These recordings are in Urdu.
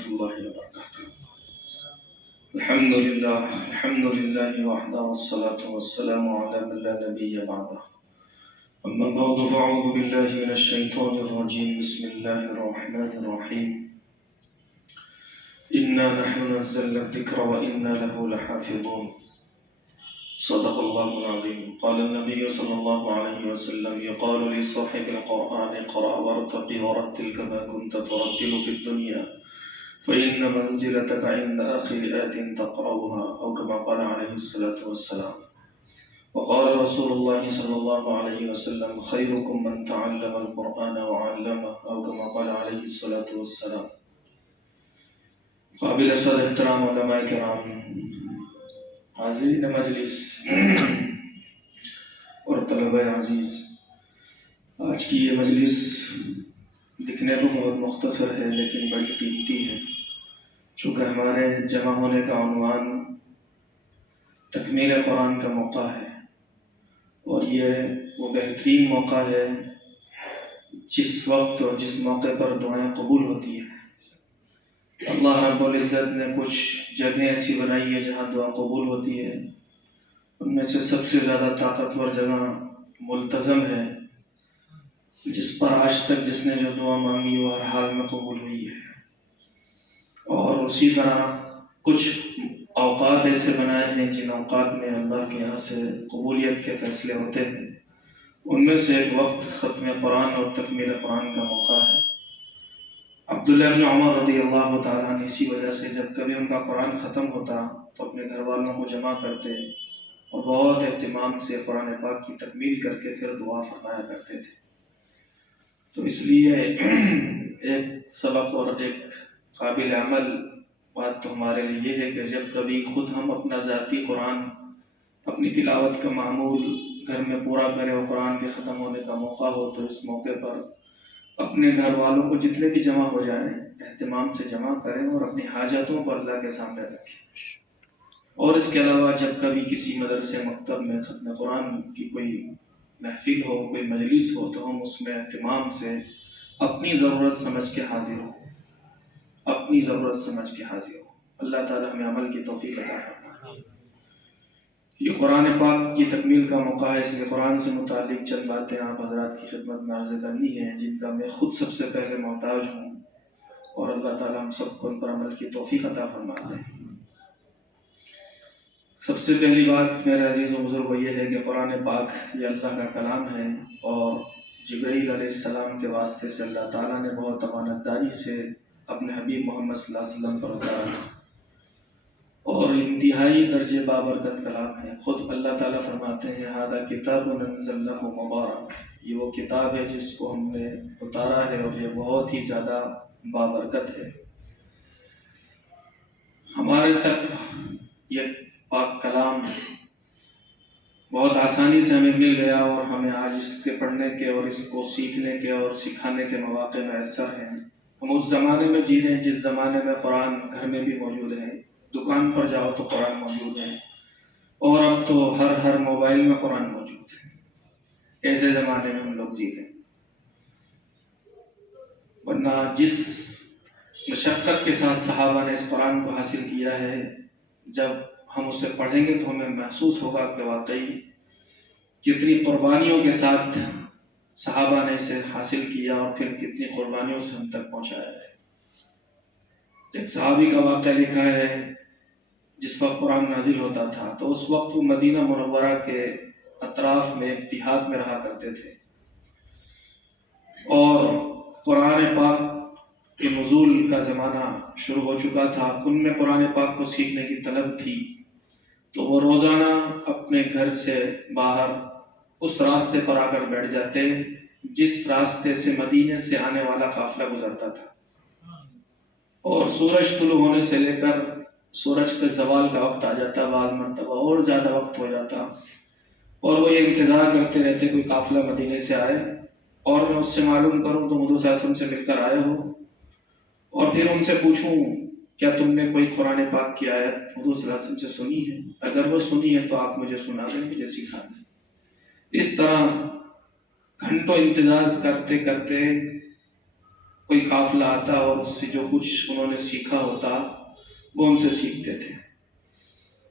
ورحمۃ اللہ وبرکاتہ۔ الحمد للہ وحدہ والصلاة والسلام علی من لا نبی بعدہ۔ اما بعد فاعوذ باللہ من الشیطان الرجیم، بسم اللہ الرحمن الرحیم۔ انا نحن نزلنا الذکر وانا له لحافظون۔ صدق اللہ العظیم۔ قال النبی صلی اللہ علیہ وسلم يقال لصاحب القرآن اقرأ وارتقي ورتل كما كنت ترتل في الدنيا فإن منزلتك عند آخر آية تقرأها، أو كما قال عليه الصلاة والسلام۔ وقال رسول الله صلى الله عليه وسلم خيركم من تعلم القرآن وعلمه، أو كما قال عليه الصلاة والسلام۔ قابل صد احترام علماء کرام، حاضرین مجلس اور طلبہ عزیز، آج کی یہ مجلس دکھنے کو بہت مختصر ہے لیکن بڑی قیمتی ہے، چونکہ ہمارے جمع ہونے کا عنوان تکمیل قرآن کا موقع ہے، اور یہ وہ بہترین موقع ہے جس وقت اور جس موقع پر دعائیں قبول ہوتی ہیں۔ اللہ رب العزت نے کچھ جگہیں ایسی بنائی ہے جہاں دعا قبول ہوتی ہے، ان میں سے سب سے زیادہ طاقتور جگہ ملتزم ہے، جس پر آج تک جس نے جو دعا مانگی وہ ہر حال میں قبول ہوئی ہے۔ اور اسی طرح کچھ اوقات ایسے بنائے ہیں جن اوقات میں اللہ کے یہاں سے قبولیت کے فیصلے ہوتے ہیں، ان میں سے ایک وقت ختم قرآن اور تکمیل قرآن کا موقع ہے۔ عبداللہ بن عمر رضی اللہ تعالیٰ عنہ اسی وجہ سے جب کبھی ان کا قرآن ختم ہوتا تو اپنے گھر والوں کو جمع کرتے اور بہت اہتمام سے قرآن پاک کی تکمیل کر کے پھر دعا فرمایا کرتے تھے۔ تو اس لیے ایک سبق اور ایک قابل عمل بات تو ہمارے لیے یہ ہے کہ جب کبھی خود ہم اپنا ذاتی قرآن اپنی تلاوت کا معمول گھر میں پورا کریں اور قرآن کے ختم ہونے کا موقع ہو تو اس موقع پر اپنے گھر والوں کو جتنے بھی جمع ہو جائیں اہتمام سے جمع کریں اور اپنی حاجتوں کو اللہ کے سامنے رکھیں۔ اور اس کے علاوہ جب کبھی کسی مدرسے مکتب میں ختم قرآن کی کوئی محفل ہو، کوئی مجلس ہو، تو ہم اس میں اہتمام سے اپنی ضرورت سمجھ کے حاضر ہوں، اپنی ضرورت سمجھ کے حاضر ہوں۔ اللہ تعالی ہمیں عمل کی توفیق عطا فرمائے۔ یہ قرآن پاک کی تکمیل کا موقع ہے، اس لیے قرآن سے متعلق چند باتیں آپ حضرات کی خدمت میں عرض کرنی ہیں جن کا میں خود سب سے پہلے محتاج ہوں، اور اللہ تعالیٰ ہم سب کو ان پر عمل کی توفیق عطا فرماتے ہیں۔ سب سے پہلی بات میرے عزیز و بزرگ یہ ہے کہ قرآن پاک یہ اللہ کا کلام ہے، اور جبرائیل علیہ السلام کے واسطے سے اللہ تعالیٰ نے بہت امانت داری سے اپنے حبیب محمد صلی اللہ علیہ وسلم پر اتارا، اور انتہائی درجے بابرکت کلام ہے۔ خود اللہ تعالیٰ فرماتے ہیں ھذا کتاب انزلناہ مبارک، یہ وہ کتاب ہے جس کو ہم نے اتارا ہے اور یہ بہت ہی زیادہ بابرکت ہے۔ ہمارے تک یہ پاک کلام بہت آسانی سے ہمیں مل گیا، اور ہمیں آج اس کے پڑھنے کے اور اس کو سیکھنے کے اور سکھانے کے مواقع میسر ہیں۔ ہم اس زمانے میں جی رہے ہیں جس زمانے میں قرآن گھر میں بھی موجود ہے، دکان پر جاؤ تو قرآن موجود ہے، اور اب تو ہر موبائل میں قرآن موجود ہے۔ ایسے زمانے میں ہم لوگ جی رہے ہیں، ورنہ جس مشقت کے ساتھ صحابہ نے اس قرآن کو حاصل کیا ہے، جب ہم اسے پڑھیں گے تو ہمیں محسوس ہوگا کہ واقعی کتنی قربانیوں کے ساتھ صحابہ نے اسے حاصل کیا اور پھر کتنی قربانیوں سے ہم تک پہنچایا ہے۔ ایک صحابی کا واقعہ لکھا ہے، جس وقت قرآن نازل ہوتا تھا تو اس وقت وہ مدینہ منورہ کے اطراف میں دیہات میں رہا کرتے تھے، اور قرآن پاک کے نزول کا زمانہ شروع ہو چکا تھا۔ ان میں قرآن پاک کو سیکھنے کی طلب تھی، تو وہ روزانہ اپنے گھر سے باہر اس راستے پر آ کر بیٹھ جاتے جس راستے سے مدینے سے آنے والا قافلہ گزرتا تھا، اور سورج طلوع ہونے سے لے کر سورج کے زوال کا وقت آ جاتا، بعض مرتبہ اور زیادہ وقت ہو جاتا، اور وہ یہ انتظار کرتے رہتے کوئی قافلہ مدینے سے آئے اور میں اس سے معلوم کروں تو حضور صلی اللہ علیہ وسلم سے مل کر آئے ہو، اور پھر ان سے پوچھوں کیا تم نے کوئی قرآن پاک کی آیت حضور صلی اللہ علیہ وسلم سے سنی ہے؟ اگر وہ سنی ہے تو آپ مجھے سنا دیں، مجھے سکھا دیں۔ اس طرح گھنٹوں انتظار کرتے کرتے کوئی قافلہ آتا اور اس سے جو کچھ انہوں نے سیکھا ہوتا وہ ان سے سیکھتے تھے.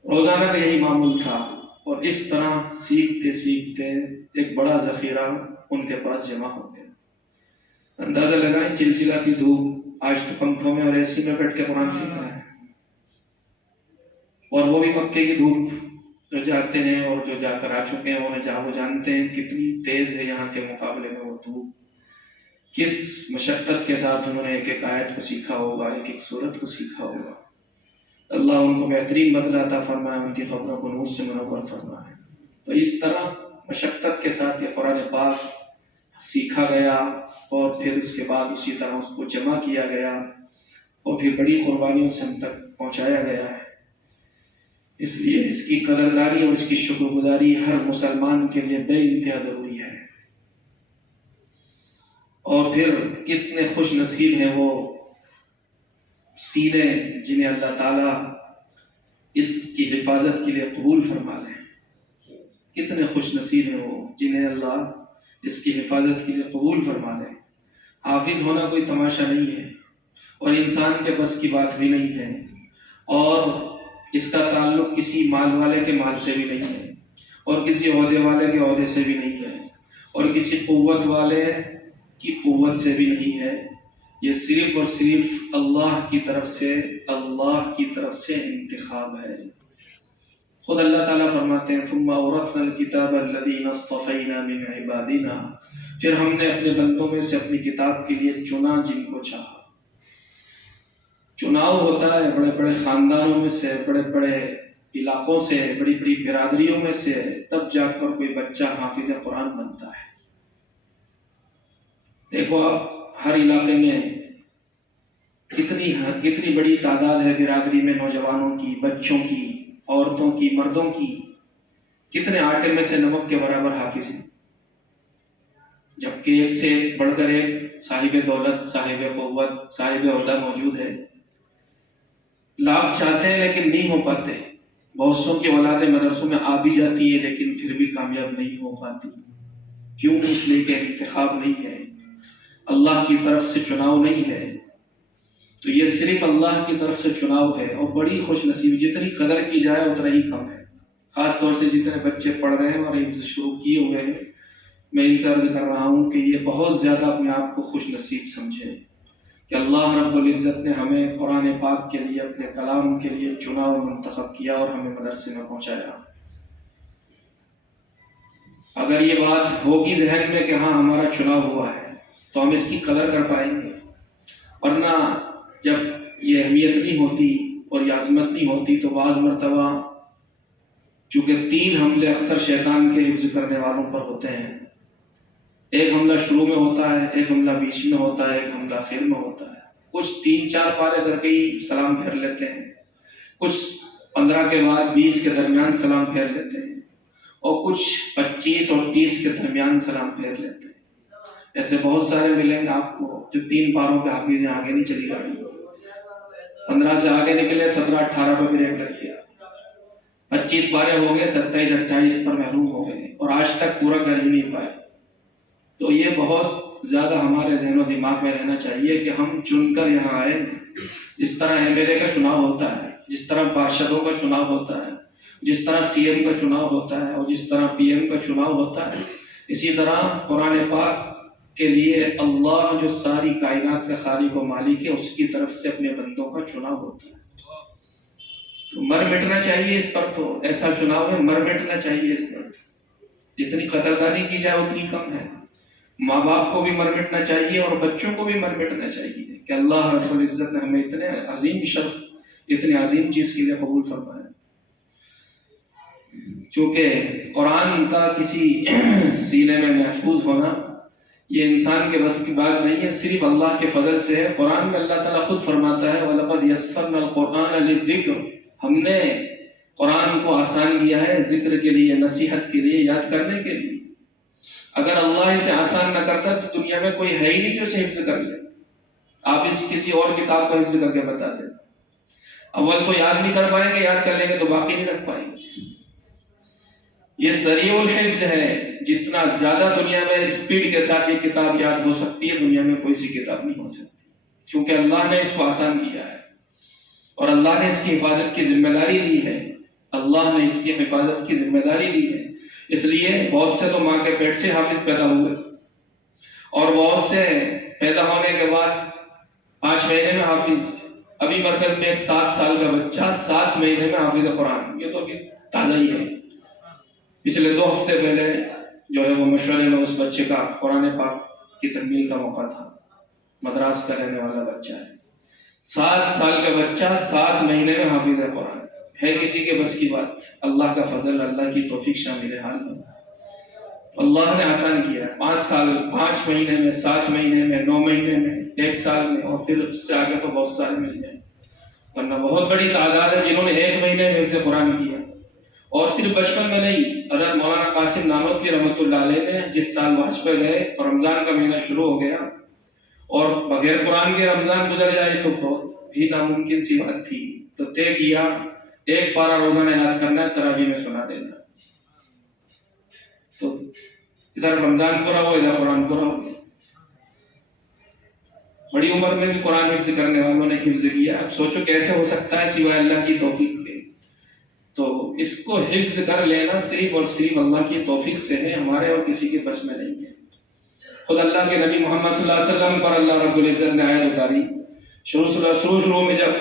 روزانہ کا یہی معمول تھا، اور اس طرح سیکھتے سیکھتے ایک بڑا ذخیرہ ان کے پاس جمع ہو گیا. اندازہ لگائیں، چلچلاتی دھوپ، آج تو پنکھوں میں اور اے سی میں بیٹھ کے قرآن سیکھا ہے، اور وہ بھی مکے کی دھوپ. جو جاتے ہیں اور جو جا کر آ چکے ہیں وہ جانتے ہیں کتنی تیز ہے یہاں کے مقابلے میں وہ دھوپ. کس مشقت کے ساتھ انہوں نے ایک ایک آیت کو سیکھا ہوگا، ایک ایک سورت کو سیکھا ہوگا. اللہ ان کو بہترین بدلہ عطا فرمائے، ان کی قبروں کو نور سے منور فرمائے. تو اس طرح مشقت کے ساتھ یہ قرآن پاک سیکھا گیا، اور پھر اس کے بعد اسی طرح اس کو جمع کیا گیا، اور پھر بڑی قربانیوں سے ہم تک پہنچایا گیا ہے. اس لیے اس کی قدردانی اور اس کی شکر گزاری ہر مسلمان کے لیے بے انتہا ضروری ہے. اور پھر کتنے خوش نصیب ہیں وہ سینے جنہیں اللہ تعالیٰ اس کی حفاظت کے لیے قبول فرما لیں. کتنے خوش نصیب ہیں وہ جنہیں اللہ اس کی حفاظت کے لیے قبول فرما لیں. حافظ ہونا کوئی تماشا نہیں ہے، اور انسان کے بس کی بات بھی نہیں ہے، اور اس کا تعلق کسی مال والے کے مال سے بھی نہیں ہے، اور کسی عہدے والے کے عہدے سے بھی نہیں ہے، اور کسی قوت والے کی قوت سے بھی نہیں ہے. یہ صرف اور صرف اللہ کی طرف سے انتخاب ہے. خود اللہ تعالیٰ فرماتے ہیں ثم اورثنا الکتاب الذین اصطفینا من عبادنا، پھر ہم نے اپنے بندوں میں سے اپنی کتاب کے لیے چنا جن کو چاہا. چناؤ ہوتا ہے بڑے بڑے خاندانوں میں سے، بڑے بڑے علاقوں سے، بڑی بڑی برادریوں میں سے، تب جا کر کوئی بچہ حافظ قرآن بنتا ہے. دیکھو آپ ہر علاقے میں کتنی بڑی تعداد ہے برادری میں، نوجوانوں کی، بچوں کی، عورتوں کی، مردوں کی. کتنے آٹے میں سے نمک کے برابر حافظ ہیں، جبکہ ایک سے بڑھ کر ایک صاحب دولت، صاحب قوت، صاحب عہدہ موجود ہے. لاکھ چاہتے ہیں لیکن نہیں ہو پاتے. بہت سو کی اولادیں مدرسوں میں آ بھی جاتی ہیں لیکن پھر بھی کامیاب نہیں ہو پاتی. کیوں؟ اس لیے کہ انتخاب نہیں ہے، اللہ کی طرف سے چناؤ نہیں ہے. تو یہ صرف اللہ کی طرف سے چناؤ ہے، اور بڑی خوش نصیبی. جتنی قدر کی جائے اتنا ہی کم ہے. خاص طور سے جتنے بچے پڑھ رہے ہیں اور حفظ شروع کیے ہوئے ہیں، میں ان سے عرض کر رہا ہوں کہ یہ بہت زیادہ اپنے آپ کو خوش نصیب سمجھے کہ اللہ رب العزت نے ہمیں قرآن پاک کے لیے، اپنے کلام کے لیے چنا اور منتخب کیا اور ہمیں مدرسے میں پہنچایا. اگر یہ بات ہوگی ذہن میں کہ ہاں ہمارا چناؤ ہوا ہے تو ہم اس کی قدر کر پائیں گے. ورنہ جب یہ اہمیت نہیں ہوتی اور یہ عظمت نہیں ہوتی تو بعض مرتبہ چونکہ 3 حملے اکثر شیطان کے حفظ کرنے والوں پر ہوتے ہیں. ایک حملہ شروع میں ہوتا ہے، ایک حملہ بیچ میں ہوتا ہے، ایک حملہ آخر میں ہوتا ہے. کچھ 3-4 پارے کر کے ہی سلام پھیر لیتے ہیں، کچھ 15 کے بعد 20 کے درمیان سلام پھیر لیتے ہیں، اور کچھ 25 اور 30 کے درمیان سلام پھیر لیتے ہیں. ایسے بہت سارے ملیں گے آپ کو جو 3 پاروں کے حافظ ہیں، آگے نہیں چلی گاڑی. 15 سے آگے نکلے، 17-18 پہ بریک لگ گیا، 25 پارے ہو گئے، 27-28 پر محروم ہو گئے، اور آج تک پورا کر ہی نہیں پائے. تو یہ بہت زیادہ ہمارے ذہن و دماغ میں رہنا چاہیے کہ ہم چن کر یہاں آئے. جس طرح MLA کا چناؤ ہوتا ہے، جس طرح پارشدوں کا چناؤ ہوتا ہے، جس طرح CM کا چناؤ ہوتا ہے، اور جس طرح PM کا چناؤ ہوتا ہے، اسی طرح قرآن پاک کے لیے اللہ جو ساری کائنات کا خالق و مالک ہے، اس کی طرف سے اپنے بندوں کا چناؤ ہوتا ہے. تو مر مٹنا چاہیے اس پر. تو ایسا چناؤ ہے، مر مٹنا چاہیے اس پر. جتنی قدردانی کی جائے اتنی کم ہے. ماں باپ کو بھی مر مٹنا چاہیے اور بچوں کو بھی مر مٹنا چاہیے کہ اللہ رب العزت نے ہمیں اتنے عظیم شرف، اتنی عظیم چیز کے لیے قبول فرمایا. چونکہ قرآن کا کسی سینے میں محفوظ ہونا یہ انسان کے بس کی بات نہیں ہے، صرف اللہ کے فضل سے ہے. قرآن میں اللہ تعالیٰ خود فرماتا ہے وَلَقَدْ يَسَّرْنَا الْقُرْآنَ لِلذِّكْرِ، ہم نے قرآن کو آسان کیا ہے ذکر کے لیے، نصیحت کے لیے، یاد کرنے کے لیے. اگر اللہ اسے آسان نہ کرتا تو دنیا میں کوئی ہے ہی نہیں جو اسے حفظ کر لے. آپ اس کسی اور کتاب کو حفظ کر کے بتا دیں، اول تو یاد نہیں کر پائیں گے، یاد کر لیں گے تو باقی نہیں رکھ پائیں گے. یہ سریع الحفظ ہے، جتنا زیادہ دنیا میں اسپیڈ کے ساتھ یہ کتاب یاد ہو سکتی ہے، دنیا میں کوئی سی کتاب نہیں ہو سکتی، کیونکہ اللہ نے اس کو آسان کیا ہے اور اللہ نے اس کی حفاظت کی ذمہ داری لی ہے۔ اللہ نے اس کی حفاظت کی ذمہ داری لی ہے، اس لیے بہت سے تو ماں کے پیٹ سے حافظ پیدا ہوئے، اور بہت سے پیدا ہونے کے بعد 5 مہینے میں حافظ۔ ابھی مرکز میں ایک 7 سال کا بچہ 7 مہینے میں حافظ قرآن، یہ تو ابھی تازہ ہی ہے۔ پچھلے 2 ہفتے پہلے جو ہے وہ مشورے میں اس بچے کا قرآن پاک کی تکمیل کا موقع تھا، مدراس کا رہنے والا بچہ ہے، 7 سال کا بچہ 7 مہینے میں حافظ قرآن ہے۔ کسی کے بس کی بات؟ اللہ کا فضل، اللہ کی توفیق شامل حال ہے۔ اللہ نے آسان کیا ہے، 5 سال، 5 مہینے میں، 7 مہینے میں، 9 مہینے میں، 1 سال میں، اور پھر اس سے آگے تو بہت سارے مل جائیں، ورنہ بہت بڑی تعداد ہے جنہوں نے 1 مہینے میں سے قرآن کیا۔ اور صرف بچپن میں نہیں، حضرت مولانا قاسم نانوتوی رحمۃ اللہ علیہ نے جس سال حج پہ گئے اور رمضان کا مہینہ شروع ہو گیا اور بغیر قرآن کے رمضان گزر جائے تو بہت بھی ناممکن سی بات تھی، تو طے کیا 1 پارہ روزانہ یاد کرنا ہے، تراویح میں سنا دینا۔ تو ادھر رمضان پورا ہو، ادھر قرآن پورا ہو گیا۔ بڑی عمر میں بھی قرآن حفظ کرنے والوں نے حفظ کیا۔ اب سوچو کیسے ہو سکتا ہے سوائے اللہ کی توفیق کے؟ تو اس کو حفظ کر لینا صرف اور صرف اللہ کی توفیق سے ہے، ہمارے اور کسی کے بس میں نہیں ہے۔ خود اللہ کے نبی محمد صلی اللہ علیہ وسلم پر اللہ رب العزت نے آیت اتاری۔ شروع میں جب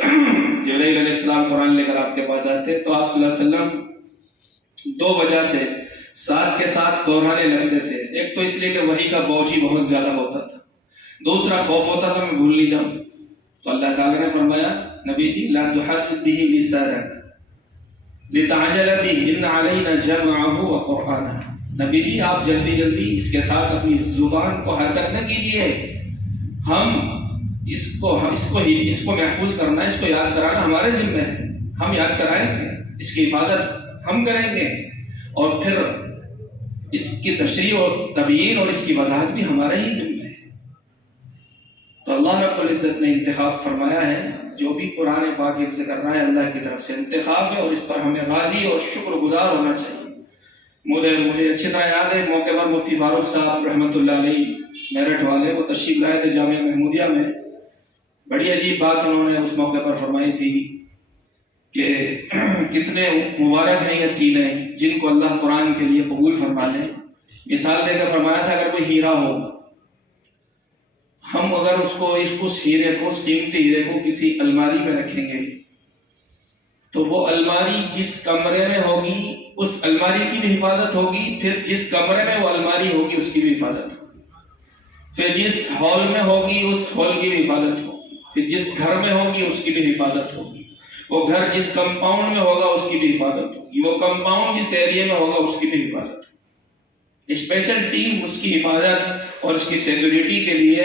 جبرائیل علیہ السلام قرآن لے کر آپ کے پاس آتے تو آپ صلی اللہ علیہ وسلم 2 وجہ سے ساتھ کے ساتھ دہرانے لگتے تھے۔ ایک تو اس لیے کہ وحی کا بوجھ ہی بہت زیادہ ہوتا تھا، دوسرا خوف ہوتا تھا میں بھول نہیں جاؤں۔ تو اللہ تعالیٰ نے فرمایا نبی جی لا تحرک به لسانک لتعجل به ان علینا جمعه وقرآنہ، نبی جی آپ جلدی اس کے ساتھ اپنی زبان کو حرکت نہ کیجیے، ہم اس کو محفوظ کرنا، اس کو یاد کرانا ہمارے ذمہ ہے، ہم یاد کرائیں گے، اس کی حفاظت ہم کریں گے، اور پھر اس کی تشریح اور تبیین اور اس کی وضاحت بھی ہمارے ہی ذمہ ہے۔ تو اللہ رب العزت نے انتخاب فرمایا ہے، جو بھی قرآن پاک حفظ کر رہا ہے اللہ کی طرف سے انتخاب ہے، اور اس پر ہمیں راضی اور شکر گزار ہونا چاہیے۔ مجھے اچھی طرح یاد ہے، موقع پر مفتی فاروق صاحب رحمۃ اللہ علیہ میرٹھ والے، وہ تشریف لائے تھے جامعہ محمودیہ میں۔ بڑی عجیب بات انہوں نے اس موقع پر فرمائی تھی کہ کتنے مبارک ہیں یہ سینے جن کو اللہ قرآن کے لیے قبول فرما لے۔ مثال دے کر فرمایا تھا اگر کوئی ہیرا ہو، ہم اگر اس ہیرے کو، اس قیمتی ہیرے کو کسی الماری میں رکھیں گے تو وہ الماری جس کمرے میں ہوگی اس الماری کی بھی حفاظت ہوگی، پھر جس کمرے میں وہ الماری ہوگی اس کی بھی حفاظت ہوگی، پھر جس ہال میں ہوگی اس ہال کی بھی حفاظت ہوگی، پھر جس گھر میں ہوگی اس کی بھی حفاظت ہوگی، وہ گھر جس کمپاؤنڈ میں ہوگا اس کی بھی حفاظت ہوگی، وہ کمپاؤنڈ جس ایریے میں ہوگا اس کی بھی حفاظت ہوگی۔ اسپیشل ٹیم اس کی حفاظت اور اس کی سیکیورٹی کے لیے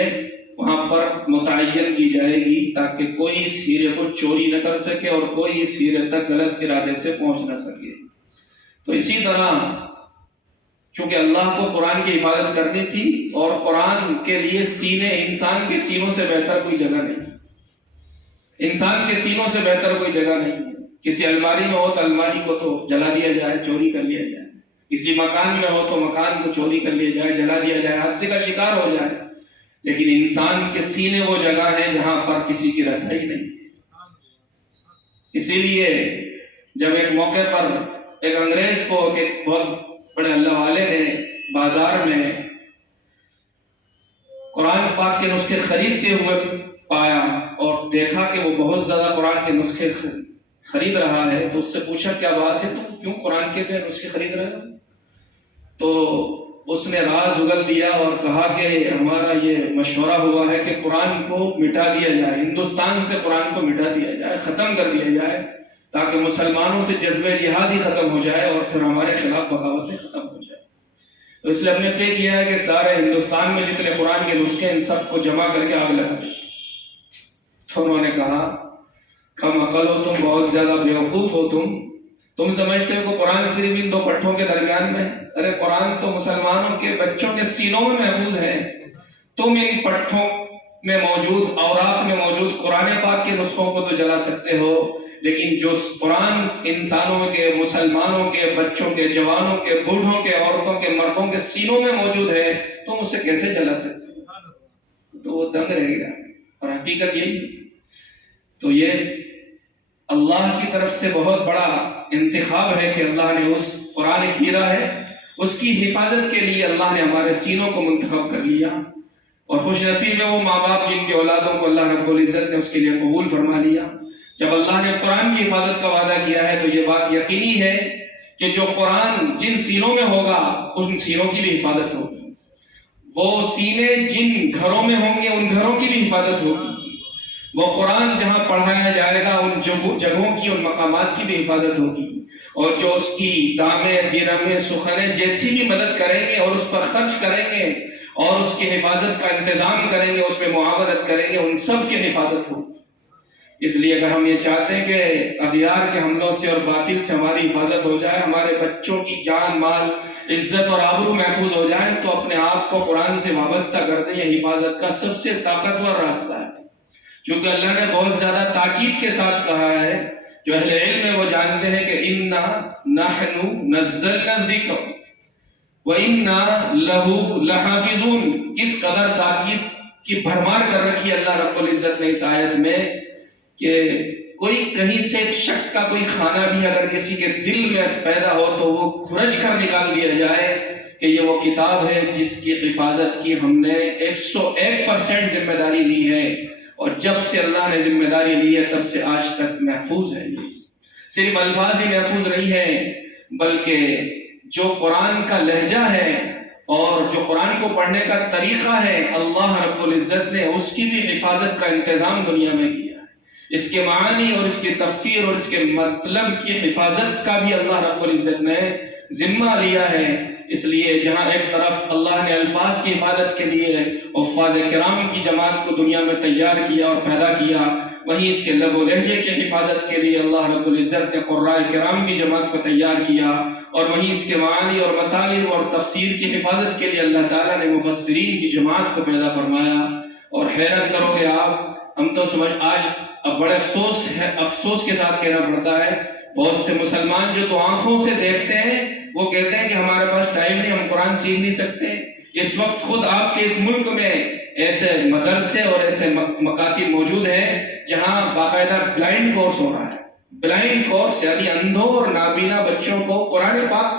وہاں پر متعین کی جائے گی، تاکہ کوئی اس ہیرے کو چوری نہ کر سکے اور کوئی اس ہیرے تک غلط ارادے سے پہنچ نہ سکے۔ تو اسی طرح چونکہ اللہ کو قرآن کی حفاظت کرنی تھی، اور قرآن کے لیے سینے، انسان کے سینوں سے بہتر کوئی جگہ نہیں، انسان کے سینوں سے بہتر کوئی جگہ نہیں ہے۔ کسی الماری میں ہو تو الماری کو تو جلا دیا جائے، چوری کر لیا جائے، کسی مکان میں ہو تو مکان کو چوری کر لیا جائے، جلا دیا جائے، حادثے کا شکار ہو جائے، لیکن انسان کے سینے وہ جگہ ہے جہاں پر کسی کی رسائی نہیں۔ اسی لیے جب ایک موقع پر ایک انگریز کو ایک بہت بڑے اللہ والے نے بازار میں قرآن پاک کے نسخے خریدتے ہوئے پایا اور دیکھا کہ وہ بہت زیادہ قرآن کے نسخے خرید رہا ہے، تو اس سے پوچھا کیا بات ہے، تو کیوں قرآن کے نسخے خرید رہے ہو؟ تو اس نے راز اگل دیا اور کہا کہ ہمارا یہ مشورہ ہوا ہے کہ قرآن کو مٹا دیا جائے، ہندوستان سے قرآن کو مٹا دیا جائے، ختم کر دیا جائے، تاکہ مسلمانوں سے جذبہ جہاد ہی ختم ہو جائے اور پھر ہمارے خلاف بغاوتیں ختم ہو جائے۔ تو اس لیے ہم نے طے کیا ہے کہ سارے ہندوستان میں جتنے قرآن کے نسخے ان سب کو جمع کر کے آگ لگا دیں۔ تو انہوں نے کہا کم عقل ہو تم، بہت زیادہ بیوقوف ہو تم سمجھتے ہو کہ قرآن صرف ان 2 پٹھوں کے درمیان میں؟ ارے قرآن تو مسلمانوں کے بچوں کے سینوں میں محفوظ ہے، تم ان پٹھوں میں موجود، اوراق میں موجود قرآن پاک کے نسخوں کو تو جلا سکتے ہو، لیکن جو قرآن انسانوں کے، مسلمانوں کے، بچوں کے، جوانوں کے، بوڑھوں کے، عورتوں کے، مردوں کے سینوں میں موجود ہے، تو ہم اسے کیسے جلا سکتے؟ تو وہ دنگ رہے گا، اور حقیقت یہی ہے۔ تو یہ اللہ کی طرف سے بہت بڑا انتخاب ہے کہ اللہ نے اس قرآن ایک ہیرا ہے، اس کی حفاظت کے لیے اللہ نے ہمارے سینوں کو منتخب کر لیا، اور خوش نصیب ہے وہ ماں باپ جن کے اولادوں کو اللہ رب العزت نے اس کے لیے قبول فرما لیا۔ جب اللہ نے قرآن کی حفاظت کا وعدہ کیا ہے تو یہ بات یقینی ہے کہ جو قرآن جن سینوں میں ہوگا ان سینوں کی بھی حفاظت ہوگی، وہ سینے جن گھروں میں ہوں گے ان گھروں کی بھی حفاظت ہوگی، وہ قرآن جہاں پڑھایا جائے گا ان جگہوں کی، ان مقامات کی بھی حفاظت ہوگی، اور جو اس کی دامیں، درہمیں، سخنیں جیسی بھی مدد کریں گے اور اس پر خرچ کریں گے اور اس کی حفاظت کا انتظام کریں گے، اس میں معاونت کریں گے، ان سب کی حفاظت ہوگی۔ اس لیے اگر ہم یہ چاہتے ہیں کہ اغیار کے حملوں سے اور باطل سے ہماری حفاظت ہو جائے، ہمارے بچوں کی جان، مال، عزت اور آبرو محفوظ ہو جائے، تو اپنے آپ کو قرآن سے وابستہ کر دیں۔ یہ حفاظت کا سب سے طاقتور راستہ ہے، چونکہ اللہ نے بہت زیادہ تاکید کے ساتھ کہا ہے۔ جو اہل علم ہے وہ جانتے ہیں کہ اِنَّا نَحْنُ نَزَّلْنَا الذِّكْرَ وَإِنَّا لَهُ لَحَافِظُونَ، کس قدر تاکید کی بھرمار کر رکھی اللہ رب العزت نے اس آیت میں، کہ کوئی کہیں سے شک کا کوئی خانہ بھی اگر کسی کے دل میں پیدا ہو تو وہ کھرچ کر نکال دیا جائے کہ یہ وہ کتاب ہے جس کی حفاظت کی ہم نے 101% ذمہ داری لی ہے، اور جب سے اللہ نے ذمہ داری لی ہے تب سے آج تک محفوظ ہے۔ یہ صرف الفاظ ہی محفوظ نہیں ہے، بلکہ جو قرآن کا لہجہ ہے اور جو قرآن کو پڑھنے کا طریقہ ہے، اللہ رب العزت نے اس کی بھی حفاظت کا انتظام دنیا میں کیا ہے۔ اس کے معانی اور اس کی تفسیر اور اس کے مطلب کی حفاظت کا بھی اللہ رب العزت نے ذمہ لیا ہے۔ اس لیے جہاں ایک طرف اللہ نے الفاظ کی حفاظت کے لیے حفاظ کرام کی جماعت کو دنیا میں تیار کیا اور پیدا کیا، وہیں اس کے لب و لہجے کی حفاظت کے لیے اللہ رب العزت نے قراء کرام کی جماعت کو تیار کیا، اور وہیں اس کے معانی اور مطالب اور تفسیر کی حفاظت کے لیے اللہ تعالیٰ نے مفسرین کی جماعت کو پیدا فرمایا۔ اور حیرت کرو گے آپ، ہم تو آج اب بڑے افسوس کے ساتھ کہنا پڑتا ہے، بہت سے مسلمان جو تو آنکھوں سے دیکھتے ہیں وہ کہتے ہیں کہ ہمارے پاس ٹائم نہیں، ہم قرآن سیکھ نہیں سکتے۔ اس وقت خود آپ کے اس ملک میں ایسے مدرسے اور ایسے مکاتب موجود ہیں جہاں باقاعدہ بلائنڈ کورس ہو رہا ہے۔ بلائنڈ کورس یعنی اندھوں اور نابینا بچوں کو قرآن پاک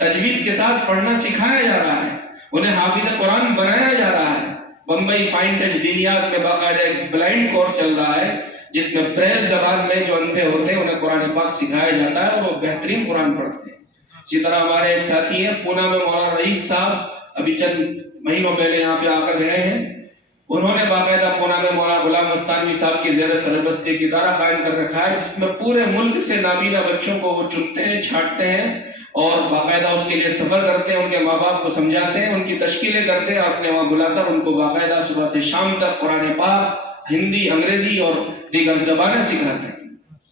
تجوید کے ساتھ پڑھنا سکھایا جا رہا ہے، انہیں حافظ قرآن بنایا جا رہا ہے۔ بمبئی فائن ٹچ دینیات میں باقاعدہ ایک بلائنڈ کورس چل رہا ہے جس میں بریل زبان میں جو اندھے ہوتے ہیں انہیں قرآن پاک سکھایا جاتا ہے اور وہ بہترین قرآن پڑھتے ہیں۔ اسی طرح ہمارے ایک ساتھی ہیں پونا میں، مولانا رئیس صاحب، ابھی چند مہینوں پہلے یہاں پہ آ کر گئے ہیں، انہوں نے باقاعدہ پونا میں مولانا غلام مستانوی صاحب کی زیر سرپرستی ایک ادارہ قائم کر رکھا ہے جس میں پورے ملک سے نابینا بچوں کو وہ چنتے ہیں، چھانٹتے ہیں اور باقاعدہ اس کے لیے سفر کرتے ہیں، ان کے ماں باپ کو سمجھاتے ہیں، ان کی تشکیلیں کرتے ہیں، اپنے وہاں بلا کر ان کو باقاعدہ صبح سے شام تک قرآن پاک، ہندی، انگریزی اور دیگر زبانیں سکھاتے ہیں۔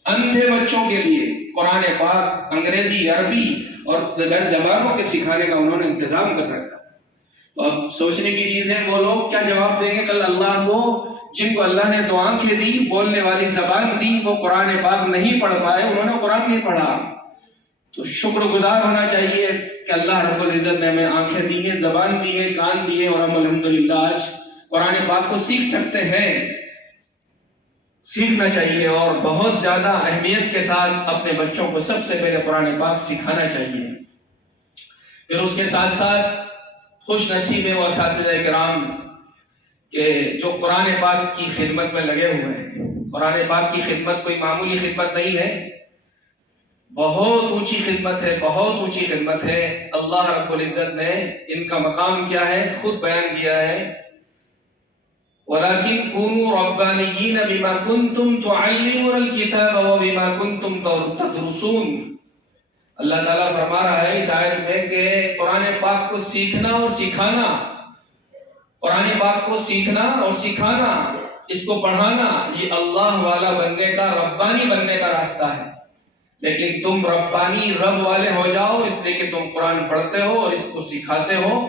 اندھے بچوں کے لیے قرآن پاک، انگریزی، عربی اور دیگر زبانوں کے سکھانے کا انہوں نے انتظام کر رکھا۔ تو اب سوچنے کی چیز ہے وہ لوگ کیا جواب دیں گے کل اللہ کو، جن کو اللہ نے دو آنکھیں دی، بولنے والی زبان دی، وہ قرآن پاک نہیں پڑھ پائے، انہوں نے قرآن نہیں پڑھا۔ تو شکر گزار ہونا چاہیے کہ اللہ رب العزت نے ہمیں آنکھیں دی ہیں، زبان دی ہے، کان دی ہے، اور ہم الحمدللہ آج قرآن پاک کو سیکھ سکتے ہیں۔ سیکھنا چاہیے اور بہت زیادہ اہمیت کے ساتھ اپنے بچوں کو سب سے پہلے قرآن پاک سکھانا چاہیے۔ پھر اس کے ساتھ ساتھ خوش نصیب ہیں وہ اساتذہ کرام کہ جو قرآن پاک کی خدمت میں لگے ہوئے ہیں۔ قرآن پاک کی خدمت کوئی معمولی خدمت نہیں ہے، بہت اونچی خدمت ہے، بہت اونچی خدمت ہے۔ اللہ رب العزت نے ان کا مقام کیا ہے خود بیان کیا ہے، وَلَكِنْ كُونُوا رَبَّانِيِّينَ بِمَا كُنْتُمْ تُعَلِّمُونَ الْكِتَابَ وَبِمَا كُنْتُمْ تَدْرُسُونَ۔ اللہ تعالیٰ فرما رہا ہے اس آیت میں کہ قرآن پاک کو سیکھنا اور سکھانا، قرآن پاک کو سیکھنا اور سکھانا، اس کو پڑھانا، یہ اللہ والا بننے کا، ربانی بننے کا راستہ ہے۔ لیکن تم ربانی، رب والے ہو جاؤ، اس لیے کہ تم قرآن پڑھتے ہو اور اس کو سکھاتے ہو،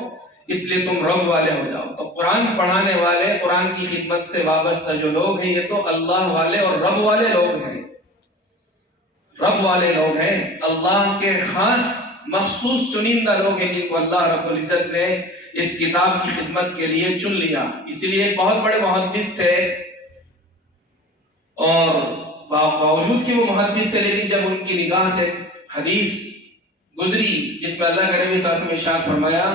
اس لیے تم رب والے ہو جاؤ۔ تو قرآن پڑھانے والے، قرآن کی خدمت سے وابستہ جو لوگ ہیں یہ تو اللہ والے اور رب والے لوگ ہیں۔ رب والے لوگ ہیں، اللہ کے خاص مخصوص چنندہ لوگ ہیں جن کو اللہ رب العزت نے اس کتاب کی خدمت کے لیے چن لیا۔ اسی لیے بہت بڑے محدث تھے، اور باوجود کہ وہ محدث تھے لیکن جب ان کی نگاہ سے حدیث گزری جس میں اللہ کے نبی صلی اللہ علیہ وسلم نے ارشاد فرمایا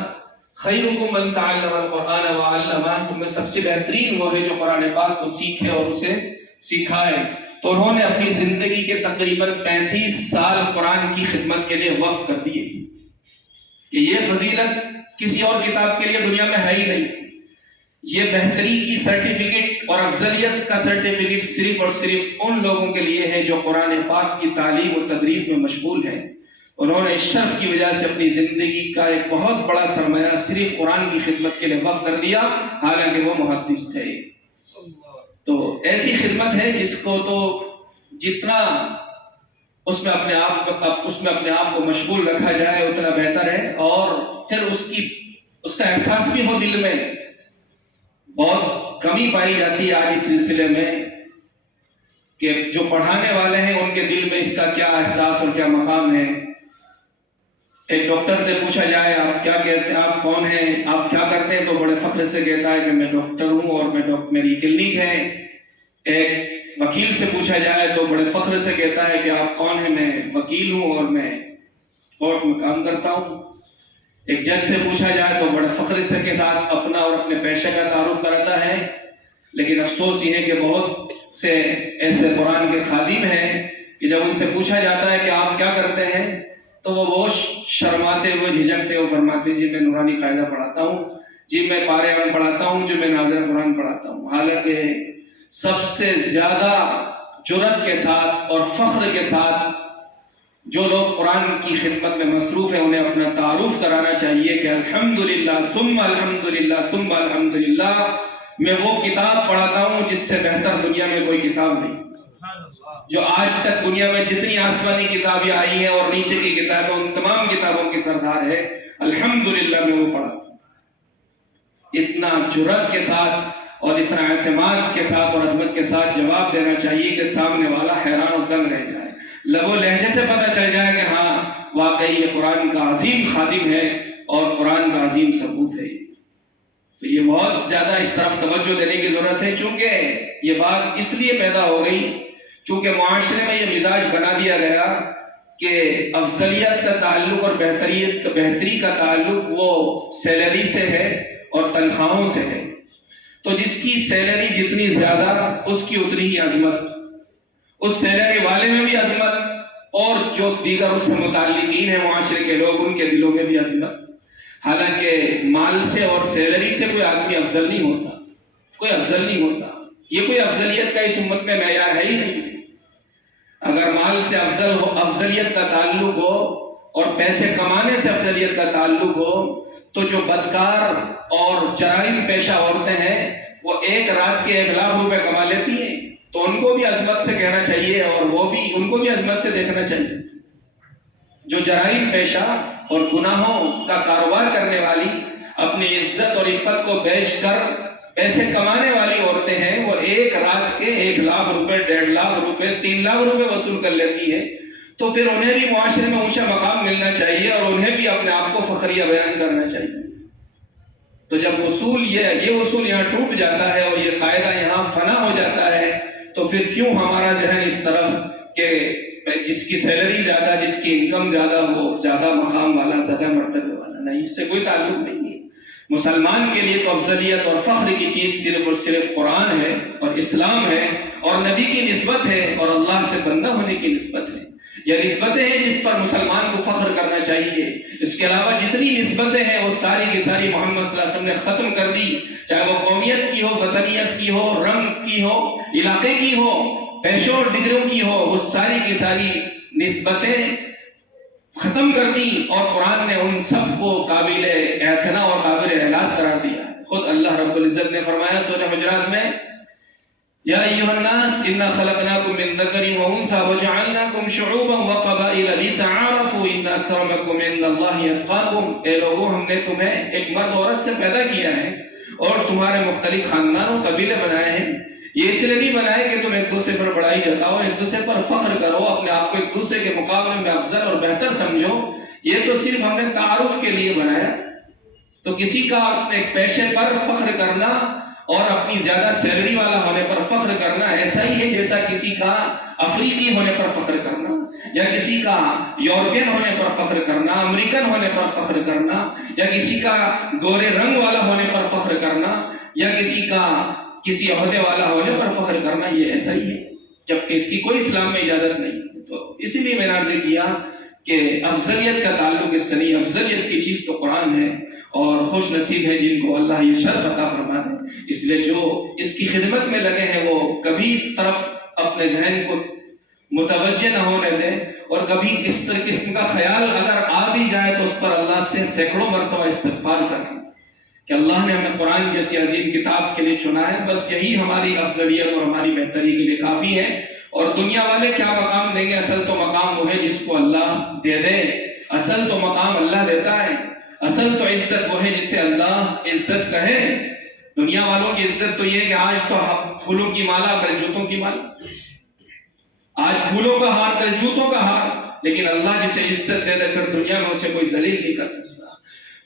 خیرکم من تعلم القرآن وعلمہ، تم میں سب سے بہترین وہ ہے جو قرآن پاک کو سیکھے اور اسے سکھائے، تو انہوں نے اپنی زندگی کے تقریباً 35 سال قرآن کی خدمت کے لیے وقف کر دیے کہ یہ فضیلت کسی اور کتاب کے لیے دنیا میں ہے ہی نہیں۔ یہ بہتری کی سرٹیفکیٹ اور افضلیت کا سرٹیفکیٹ صرف اور صرف ان لوگوں کے لیے ہے جو قرآن پاک کی تعلیم اور تدریس میں مشغول ہیں۔ انہوں نے اس شرف کی وجہ سے اپنی زندگی کا ایک بہت بڑا سرمایہ صرف قرآن کی خدمت کے لیے وقف کر دیا، حالانکہ وہ محدث تھے۔ تو ایسی خدمت ہے جس کو تو جتنا اس میں اپنے آپ کو مشغول رکھا جائے اتنا بہتر ہے، اور پھر اس کا احساس بھی ہو دل میں۔ بہت کمی پائی جاتی ہے آج اس سلسلے میں کہ جو پڑھانے والے ہیں ان کے دل میں اس کا کیا احساس اور کیا مقام ہے۔ ایک ڈاکٹر سے پوچھا جائے آپ کیا کہتے ہیں، آپ کون ہیں، آپ کیا کرتے ہیں، تو بڑے فخر سے کہتا ہے کہ میں ڈاکٹر ہوں اور میری کلینک ہے۔ ایک وکیل سے پوچھا جائے تو بڑے فخر سے کہتا ہے کہ آپ کون ہیں، میں وکیل ہوں اور میں کورٹ میں کام کرتا ہوں۔ ایک جج سے پوچھا جائے تو بڑے فخر سے کے ساتھ اپنا اور اپنے پیشے کا تعارف کراتا ہے۔ لیکن افسوس یہ ہے کہ بہت سے ایسے قرآن کے خادم ہیں کہ جب ان سے پوچھا جاتا ہے کہ آپ کیا کرتے ہیں تو وہ بہت شرماتے ہوئے جھجکتے ہوئے فرماتے جی میں نورانی قاعدہ پڑھاتا ہوں، جی میں پارے علم پڑھاتا ہوں، جو میں ناظر قرآن پڑھاتا ہوں۔ حالانکہ سب سے زیادہ جرأت کے ساتھ اور فخر کے ساتھ جو لوگ قرآن کی خدمت میں مصروف ہیں انہیں اپنا تعارف کرانا چاہیے کہ الحمدللہ ثم الحمدللہ ثم الحمدللہ، میں وہ کتاب پڑھاتا ہوں جس سے بہتر دنیا میں کوئی کتاب نہیں۔ جو آج تک دنیا میں جتنی آسمانی کتابیں آئی ہیں اور نیچے کی کتابیں ان تمام کتابوں کی سردار ہے، الحمدللہ میں وہ پڑھاتا ہوں۔ اتنا جرأت کے ساتھ اور اتنا اعتماد کے ساتھ اور عظمت کے ساتھ جواب دینا چاہیے کہ سامنے والا حیران و دنگ رہ جائے، لب و لہجے سے پتہ چل جائے کہ ہاں واقعی یہ قرآن کا عظیم خادم ہے اور قرآن کا عظیم ثبوت ہے۔ تو یہ بہت زیادہ اس طرف توجہ دینے کی ضرورت ہے، چونکہ یہ بات اس لیے پیدا ہو گئی چونکہ معاشرے میں یہ مزاج بنا دیا گیا کہ افضلیت کا تعلق اور بہتری کا تعلق وہ سیلری سے ہے اور تنخواہوں سے ہے۔ تو جس کی سیلری جتنی زیادہ اس کی اتنی ہی عظمت، اس سیلری والے میں بھی عظمت اور جو دیگر اس سے متعلقین ہیں معاشرے کے لوگ ان کے دلوں میں بھی عظمت۔ حالانکہ مال سے اور سیلری سے کوئی آدمی افضل نہیں ہوتا، کوئی افضل نہیں ہوتا، یہ کوئی افضلیت کا اس امت میں معیار ہے ہی نہیں۔ اگر مال سے افضلیت کا تعلق ہو اور پیسے کمانے سے افضلیت کا تعلق ہو تو جو بدکار اور جرائم پیشہ عورتیں ہیں وہ ایک رات کے 1 لاکھ روپے کما لیتی ہیں، تو ان کو بھی عظمت سے کہنا چاہیے اور وہ بھی ان کو بھی عظمت سے دیکھنا چاہیے۔ جو جرائم پیشہ اور گناہوں کا کاروبار کرنے والی، اپنی عزت اور عفت کو بیچ کر پیسے کمانے والی عورتیں ہیں، وہ ایک رات کے 1 لاکھ روپے، 1.5 لاکھ روپے، 3 لاکھ روپے وصول کر لیتی ہے، تو پھر انہیں بھی معاشرے میں اونچا مقام ملنا چاہیے اور انہیں بھی اپنے آپ کو فخریہ بیان کرنا چاہیے۔ تو جب یہ اصول یہاں ٹوٹ جاتا ہے اور یہ قاعدہ یہاں فنا ہو جاتا ہے تو پھر کیوں ہمارا ذہن اس طرف کہ جس کی سیلری زیادہ، جس کی انکم زیادہ وہ زیادہ مقام والا، زیادہ مرتبے والا، نہیں، اس سے کوئی تعلق نہیں ہے۔ مسلمان کے لیے تو افضلیت اور فخر کی چیز صرف اور صرف قرآن ہے اور اسلام ہے اور نبی کی نسبت ہے اور اللہ سے بندہ ہونے کی نسبت ہے۔ یہ نسبتیں ہیں جس پر مسلمان کو فخر کرنا چاہیے۔ اس کے علاوہ جتنی نسبتیں ہیں وہ ساری کی ساری محمد صلی اللہ علیہ وسلم نے ختم کر دی، چاہے وہ قومیت کی ہو، وطنیت کی ہو، رنگ کی ہو، علاقے کی ہو، پیشوں اور ڈگریوں کی ہو، وہ ساری کی ساری نسبتیں ختم کر دی اور قرآن نے ان سب کو قابل اعتنا اور قابل اعلاز قرار دیا۔ خود اللہ رب العزت نے فرمایا سورہ حجرات میں، یا ایھا الناس انا خلقناکم من ذکر و انثی وجعلناکم شعوبا وقبائل لتعارفوا ان اکرمکم عند اللہ اتقاکم، اے لوگوں ہم نے تمہیں ایک مرد عورت سے پیدا کیا ہے اور تمہارے مختلف خاندانوں قبیلے بنائے ہیں، یہ اس لیے نہیں بنائے کہ تم ایک دوسرے پر بڑائی جتاؤ، ایک دوسرے پر فخر کرو، اپنے آپ کو ایک دوسرے کے مقابلے میں افضل اور بہتر سمجھو، یہ تو صرف ہم نے تعارف کے لیے بنایا۔ تو کسی کا اپنے پیشے پر فخر کرنا اور اپنی زیادہ سیلری والا ہونے پر فخر کرنا ایسا ہی ہے جیسا کسی کا افریقی ہونے پر فخر کرنا، یا کسی کا یورپین ہونے پر فخر کرنا، امریکن ہونے پر فخر کرنا، یا کسی کا گورے رنگ والا ہونے پر فخر کرنا، یا کسی کا کسی عہدے والا ہونے پر فخر کرنا، یہ ایسا ہی ہے، جبکہ اس کی کوئی اسلام میں اجازت نہیں۔ تو اسی لیے میں نے عرض کیا کہ افضلیت کا تعلق اس سے نہیں، افضلیت کی چیز تو قرآن ہے، اور خوش نصیب ہے جن کو اللہ یہ شرف عطا فرما دے۔ اس لیے جو اس کی خدمت میں لگے ہیں وہ کبھی اس طرف اپنے ذہن کو متوجہ نہ ہونے دیں، اور کبھی اس قسم کا خیال اگر آ بھی جائے تو اس پر اللہ سے سینکڑوں مرتبہ استغفار کریں کہ اللہ نے ہمیں قرآن جیسی عظیم کتاب کے لیے چنا ہے، بس یہی ہماری افضلیت اور ہماری بہتری کے لیے کافی ہے۔ اور دنیا والے کیا مقام دیں گے؟ اصل تو مقام وہ ہے جس کو اللہ دے دے، اصل تو مقام اللہ دیتا ہے، اصل تو عزت وہ ہے جسے اللہ عزت کہے۔ دنیا والوں کی عزت تو یہ ہے کہ آج تو پھولوں کی مالا، کل جوتوں کی مالا، آج پھولوں کا ہار کل جوتوں کا ہار، لیکن اللہ جسے عزت دے دے پھر دنیا میں اسے کوئی ذلیل نہیں کر سکتا۔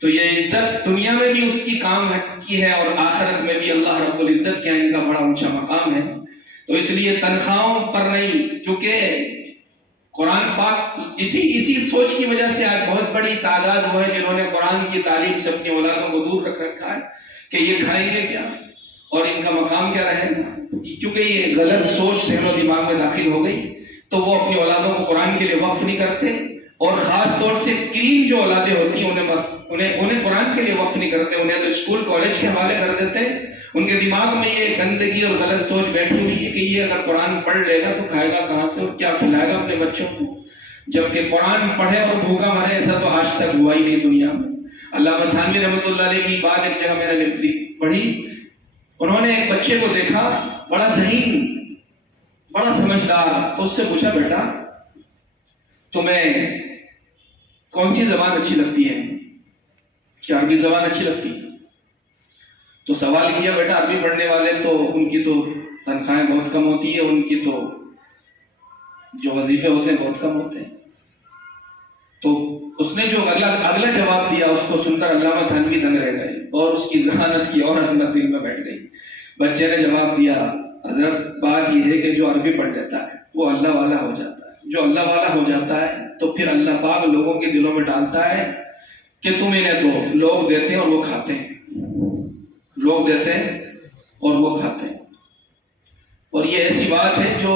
تو یہ عزت دنیا میں بھی اس کی کام کی ہے، اور آخرت میں بھی اللہ رب العزت کے ان کا بڑا اونچا مقام ہے۔ تو اس لیے تنخواہوں پر نہیں، چونکہ قرآن پاک اسی سوچ کی وجہ سے آج بہت بڑی تعداد وہ ہے جنہوں نے قرآن کی تعلیم سے اپنی اولادوں کو دور رکھ رکھا ہے کہ یہ کھائیں گے کیا اور ان کا مقام کیا رہے گا۔ چونکہ یہ غلط سوچ ذہن و دماغ میں داخل ہو گئی تو وہ اپنی اولادوں کو قرآن کے لیے وقف نہیں کرتے، اور خاص طور سے کریم جو اولادیں ہوتی ہیں انہیں قرآن کے لیے وقف نہیں کرتے، انہیں تو اسکول کالج کے حوالے کر دیتے ہیں۔ ان کے دماغ میں یہ گندگی اور غلط سوچ بیٹھی ہوئی ہے کہ یہ اگر قرآن پڑھ لے گا تو کھائے گا کہاں سے اور کیا کھلائے گا اپنے بچوں کو، جبکہ قرآن پڑھے اور بھوکا مرے ایسا تو آج تک ہوا ہی نہیں دنیا میں۔ علامہ تھانوی رحمۃ اللہ علیہ کی بات ایک جگہ میں نے پڑھی، انہوں نے ایک بچے کو دیکھا بڑا ذہین، بڑا سمجھدار، تو اس سے پوچھا بیٹا تمہیں کون سی زبان اچھی لگتی ہے؟ کیا عربی زبان اچھی لگتی ہے؟ تو سوال کیا بیٹا عربی پڑھنے والے تو ان کی تو تنخواہیں بہت کم ہوتی ہے، ان کی تو جو وظیفے ہوتے ہیں بہت کم ہوتے ہیں۔ تو اس نے جو اگلا جواب دیا اس کو سن کر علامہ تھانوی دنگ رہ گئے، اور اس کی ذہانت کی اور عظمت دل میں بیٹھ گئی۔ بچے نے جواب دیا حضرت بات یہ ہے کہ جو عربی پڑھ لیتا ہے وہ اللہ والا ہو جاتا ہے، جو اللہ والا ہو جاتا ہے تو پھر اللہ پاک لوگوں کے دلوں میں ڈالتا ہے کہ تم انہیں دو، لوگ دیتے ہیں اور وہ کھاتے ہیں، لوگ دیتے ہیں اور وہ کھاتے ہیں۔ اور یہ ایسی بات ہے جو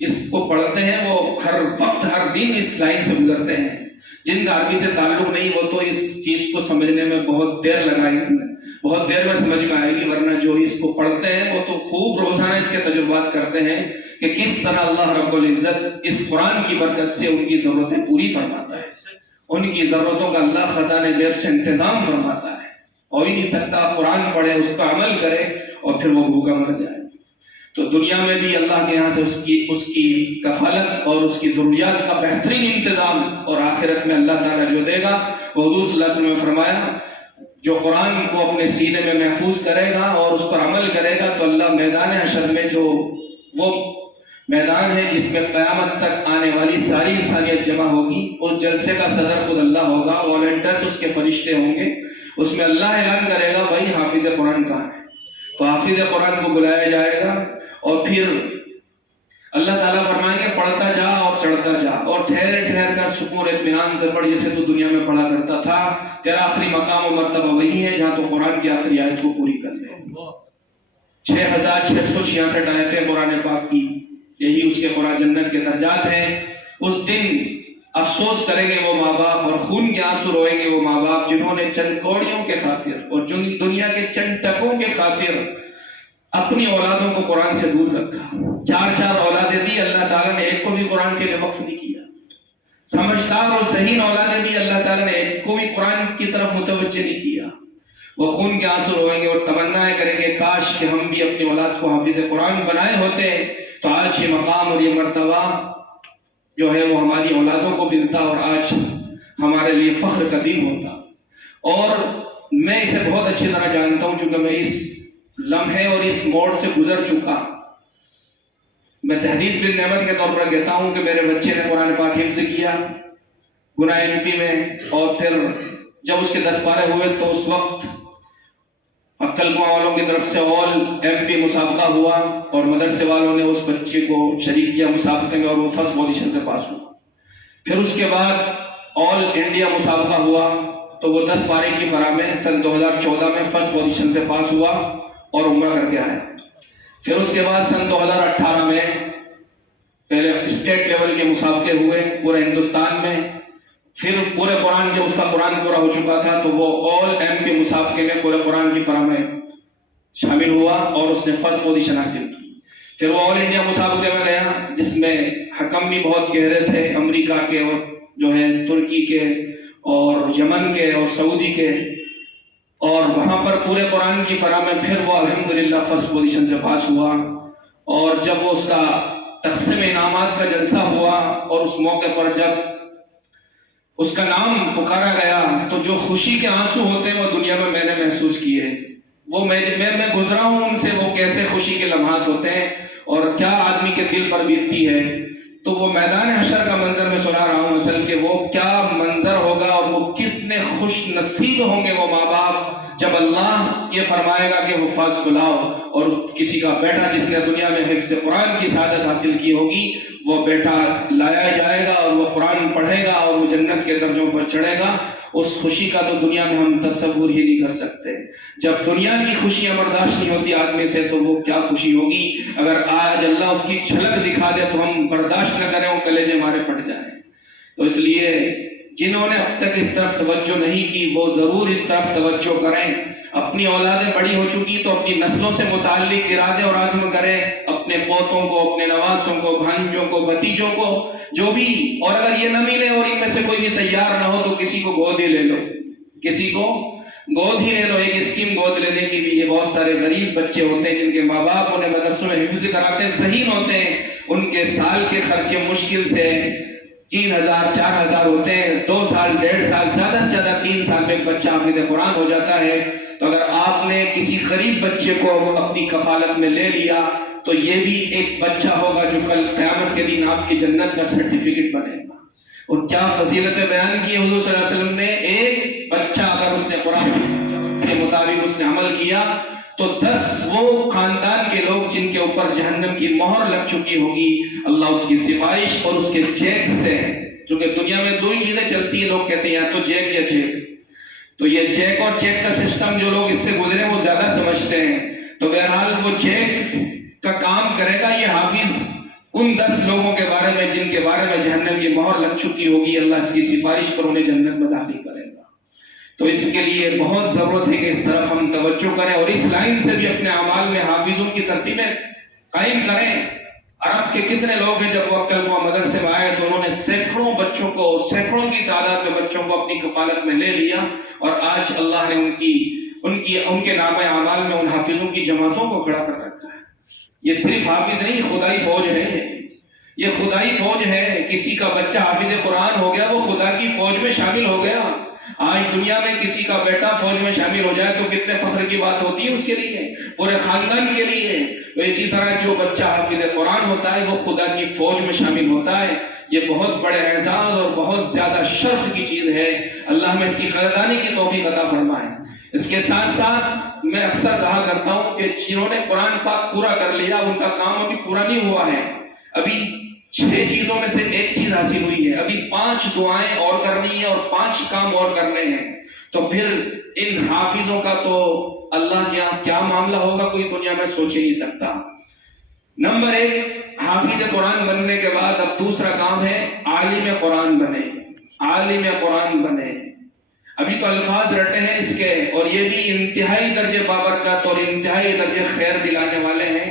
اس کو پڑھتے ہیں وہ ہر وقت ہر دن اس لائن سے گزرتے ہیں۔ جن کا عربی سے تعلق نہیں وہ تو اس چیز کو سمجھنے میں بہت دیر لگائیں گے، بہت دیر میں سمجھ میں آئے گی، ورنہ جو اس کو پڑھتے ہیں وہ تو خوب روزانہ اس کے تجربات کرتے ہیں کہ کس طرح اللہ رب العزت اس قرآن کی برکت سے ان کی ضرورتیں پوری فرماتا ہے، ان کی ضرورتوں کا اللہ خزانے غیب سے انتظام فرماتا ہے۔ ہو ہی نہیں سکتا قرآن پڑھے، اس پر عمل کرے اور پھر وہ بھوکا مر جائے۔ تو دنیا میں بھی اللہ کے یہاں سے اس کی کفالت اور اس کی ضروریات کا بہترین انتظام، اور آخرت میں اللہ تعالیٰ جو دے گا وہ حضور صلی اللہ علیہ وسلم نے فرمایا جو قرآن کو اپنے سینے میں محفوظ کرے گا اور اس پر عمل کرے گا تو اللہ میدان حشر میں، جو وہ میدان ہے جس میں قیامت تک آنے والی ساری انسانیت جمع ہوگی، اس جلسے کا صدر خود اللہ ہوگا، والنٹرز اس کے فرشتے ہوں گے، اس میں اللہ اعلان کرے گا بھائی حافظ قرآن کہاں ہے؟ تو حافظ قرآن کو بلایا جائے گا، اور پھر اللہ تعالیٰ فرمائیں گے پڑھتا جا اور چڑھتا جا، اور ٹھہر ٹھہر کر سکون اطمینان سے پڑھ جیسے تو دنیا میں پڑھا کرتا تھا، تیرا آخری مقام و مرتبہ وہی ہے جہاں تو قرآن کی آخری آیت کو پوری کر لے۔ 6666 آیتیں قرآن پاک کی، یہی اس کے قرآن جنت کے درجات ہیں۔ اس دن افسوس کریں گے وہ ماں باپ اور خون کے آنسو روئیں گے وہ ماں باپ جنہوں نے چند کوڑیوں کے خاطر اور دنیا کے چند ٹکوں کے خاطر اپنی اولادوں کو قرآن سے دور رکھا۔ 4 اولادیں دی اللہ تعالیٰ نے، ایک کو بھی قرآن کے لیے وقف نہیں کیا۔ سمجھدار اور ذہین اولادیں دی اللہ تعالیٰ نے، ایک کو بھی قرآن کی طرف متوجہ نہیں کیا۔ وہ خون کے آنسو روئیں گے اور تمنائیں کریں گے کاش کہ ہم بھی اپنی اولاد کو حافظ قرآن بنائے ہوتے تو آج یہ مقام اور یہ مرتبہ جو ہے وہ ہماری اولادوں کو ملتا اور آج ہمارے لیے فخر کا دن ہوتا۔ اور میں اسے بہت اچھی طرح جانتا ہوں چونکہ میں اس لمحے اور اس موڑ سے گزر چکا۔ میں تحدیث بالنعمت کے طور پر کہتا ہوں کہ میرے بچے نے قرآن پاک حفظ کیا گناہ MP میں، اور پھر جب اس کے 10 پارے ہوئے تو اس وقت عقل کنواں والوں کی طرف سے آل MP مسابقہ ہوا اور مدرسے والوں نے اس بچے کو شریک کیا مسابقے میں اور وہ فرسٹ پوزیشن سے پاس ہوا۔ پھر اس کے بعد آل انڈیا مسابقہ ہوا تو وہ 10 پارے کی فرا میں سن 2014 میں فرسٹ پوزیشن سے پاس ہوا اور عمرہ کر کے آیا۔ پھر اس کے بعد سن 2018 میں پہلے اسٹیٹ لیول کے مسابقے ہوئے پورے ہندوستان میں، پھر پورے قرآن جب اس کا قرآن پورا ہو چکا تھا تو وہ آل MP مسابقے میں پورے قرآن کی فرا میں شامل ہوا اور اس نے فرسٹ پوزیشن حاصل کی۔ پھر وہ آل انڈیا مسابقے میں گیا جس میں حکم بھی بہت گہرے تھے، امریکہ کے اور جو ہے ترکی کے اور یمن کے اور سعودی کے، اور وہاں پر پورے قرآن کی فرا میں پھر وہ الحمدللہ فرسٹ پوزیشن سے پاس ہوا۔ اور جب وہ اس کا تقسیم انعامات کا جلسہ ہوا اور اس موقع پر جب اس کا نام پکارا گیا تو جو خوشی کے آنسو ہوتے ہیں وہ دنیا میں میں نے محسوس کیے، وہ میں گزرا ہوں ان سے، وہ کیسے خوشی کے لمحات ہوتے ہیں اور کیا آدمی کے دل پر بیتتی ہے۔ تو وہ میدان حشر کا منظر میں سنا رہا ہوں اصل کہ وہ کیا منظر ہوگا اور وہ کتنے خوش نصیب ہوں گے وہ ماں باپ جب اللہ یہ فرمائے گا کہ وہ فاز بلاؤ، اور کسی کا بیٹا جس نے دنیا میں حفظ قرآن کی سعادت حاصل کی ہوگی وہ بیٹا لایا جائے گا اور وہ قرآن پڑھے گا اور وہ جنت کے درجوں پر چڑھے گا۔ اس خوشی کا تو دنیا میں ہم تصور ہی نہیں کر سکتے۔ جب دنیا کی خوشیاں برداشت نہیں ہوتی آدمی سے تو وہ کیا خوشی ہوگی۔ اگر آج اللہ اس کی جھلک دکھا دے تو ہم برداشت نہ کریں، وہ کلیجے ہمارے پھٹ جائیں۔ تو اس لیے جنہوں نے اب تک اس طرف توجہ نہیں کی وہ ضرور اس طرف توجہ کریں۔ اپنی اولادیں بڑی ہو چکی تو اپنی نسلوں سے متعلق ارادے اور عزم کریں، اپنے پوتوں کو، اپنے نواسوں کو، بھانجوں کو، بھتیجوں کو، جو بھی، اور اگر یہ نہ ملے اور ان میں سے کوئی بھی تیار نہ ہو تو کسی کو گود ہی لے لو، کسی کو گود ہی لے لو۔ ایک اسکیم گود لینے کی بھی، یہ بہت سارے غریب بچے ہوتے ہیں جن کے ماں باپ انہیں مدرسوں میں حفظ کراتے ہیں، ذہین ہوتے ہیں، ان کے سال کے خرچے مشکل سے 3000 4000 ہوتے ہیں، 2 سال 1.5 سال زیادہ سے زیادہ 3 سال میں ایک بچہ حافظ قرآن ہو جاتا ہے۔ تو اگر آپ نے کسی غریب بچے کو اپنی کفالت میں لے لیا تو یہ بھی ایک بچہ ہوگا جو کل قیامت کے دن آپ کی جنت کا سرٹیفکیٹ بنے گا۔ اور کیا فضیلتیں بیان کی حضور صلی اللہ علیہ وسلم نے، ایک بچہ اگر اس نے قرآن کے مطابق اس نے عمل کیا تو 10 وہ خاندان کے لوگ جن کے اوپر جہنم کی مہر لگ چکی ہوگی، اللہ اس کی سفارش اور اس کے چیک سے، چونکہ دنیا میں 2 ہی چیزیں چلتی ہیں، لوگ کہتے ہیں یا تو چیک یا چیک، تو یہ چیک اور چیک کا سسٹم جو لوگ اس سے گزرے وہ زیادہ سمجھتے ہیں۔ تو بہرحال وہ چیک کا کام کرے گا یہ حافظ ان 10 لوگوں کے بارے میں جن کے بارے میں جہنم کی مہر لگ چکی ہوگی، اللہ اس کی سفارش پر انہیں جنت میں داخل کرے گا۔ تو اس کے لیے بہت ضرورت ہے کہ اس طرف ہم توجہ کریں اور اس لائن سے بھی اپنے اعمال میں حافظوں کی ترتیبیں قائم کریں۔ عرب کے کتنے لوگ ہیں جب وہ کل مدرسے میں آئے تو انہوں نے سینکڑوں بچوں کو، سینکڑوں کی تعداد میں بچوں کو اپنی کفالت میں لے لیا، اور آج اللہ نے ان کے نامہ اعمال میں ان حافظوں کی جماعتوں کو کھڑا کر رکھا ہے۔ یہ صرف حافظ نہیں، خدائی فوج ہے، یہ خدائی فوج ہے۔ کسی کا بچہ حافظ قرآن ہو گیا وہ خدا کی فوج میں شامل ہو گیا۔ آج دنیا میں کسی کا بیٹا فوج میں شامل ہو جائے تو کتنے فخر کی بات ہوتی ہے اس کے لیے، پورے خاندان کے لیے۔ اسی طرح جو بچہ حافظ قرآن ہوتا ہے وہ خدا کی فوج میں شامل ہوتا ہے۔ یہ بہت بڑے اعزاز اور بہت زیادہ شرف کی چیز ہے، اللہ ہمیں اس کی قدردانی کی توفیق عطا فرمائے۔ اس کے ساتھ ساتھ میں اکثر کہا کرتا ہوں کہ جنہوں نے قرآن پاک پورا کر لیا ان کا کام ابھی پورا نہیں ہوا ہے، ابھی 6 چیزوں میں سے ایک چیز حاصل ہوئی ہے، ابھی 5 دعائیں اور کرنی ہے اور 5 کام اور کرنے ہیں۔ تو پھر ان حافظوں کا تو اللہ کے یہاں کیا معاملہ ہوگا کوئی دنیا میں سوچ ہی نہیں سکتا۔ نمبر 1 حافظ قرآن بننے کے بعد اب دوسرا کام ہے عالم قرآن بنے، عالم قرآن بنے۔ ابھی تو الفاظ رٹے ہیں اس کے، اور یہ بھی انتہائی درجے بابرکت اور انتہائی درجے خیر دلانے والے ہیں،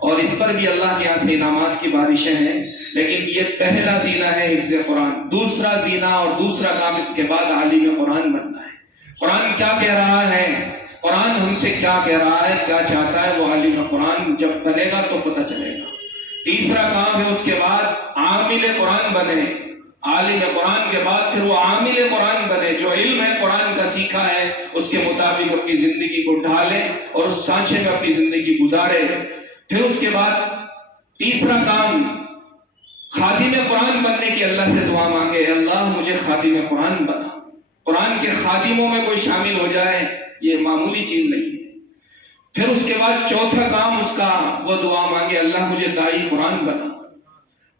اور اس پر بھی اللہ کے یہاں سے انعامات کی بارشیں ہیں۔ لیکن یہ پہلا زینہ ہے حفظ قرآن، دوسرا زینہ اور دوسرا کام اس کے بعد عالم قرآن بننا ہے۔ قرآن کیا کہہ رہا ہے، قرآن ہم سے کیا کہہ رہا ہے، کیا چاہتا ہے، وہ عالم قرآن جب بنے گا تو پتہ چلے گا۔ تیسرا کام ہے اس کے بعد عامل قرآن بنے، عالم قرآن کے بعد پھر وہ عامل قرآن بنے، جو علم ہے قرآن کا سیکھا ہے اس کے مطابق اپنی زندگی کو ڈھالے اور اس سانچے میں اپنی زندگی گزارے۔ پھر اس کے بعد تیسرا کام، خادم قرآن بننے کی اللہ سے دعا مانگے، اللہ مجھے خادم قرآن بنا۔ قرآن کے خادموں میں کوئی شامل ہو جائے، یہ معمولی چیز نہیں ہے۔ پھر اس کے بعد چوتھا کام اس کا، وہ دعا مانگے، اللہ مجھے داعی قرآن بنا،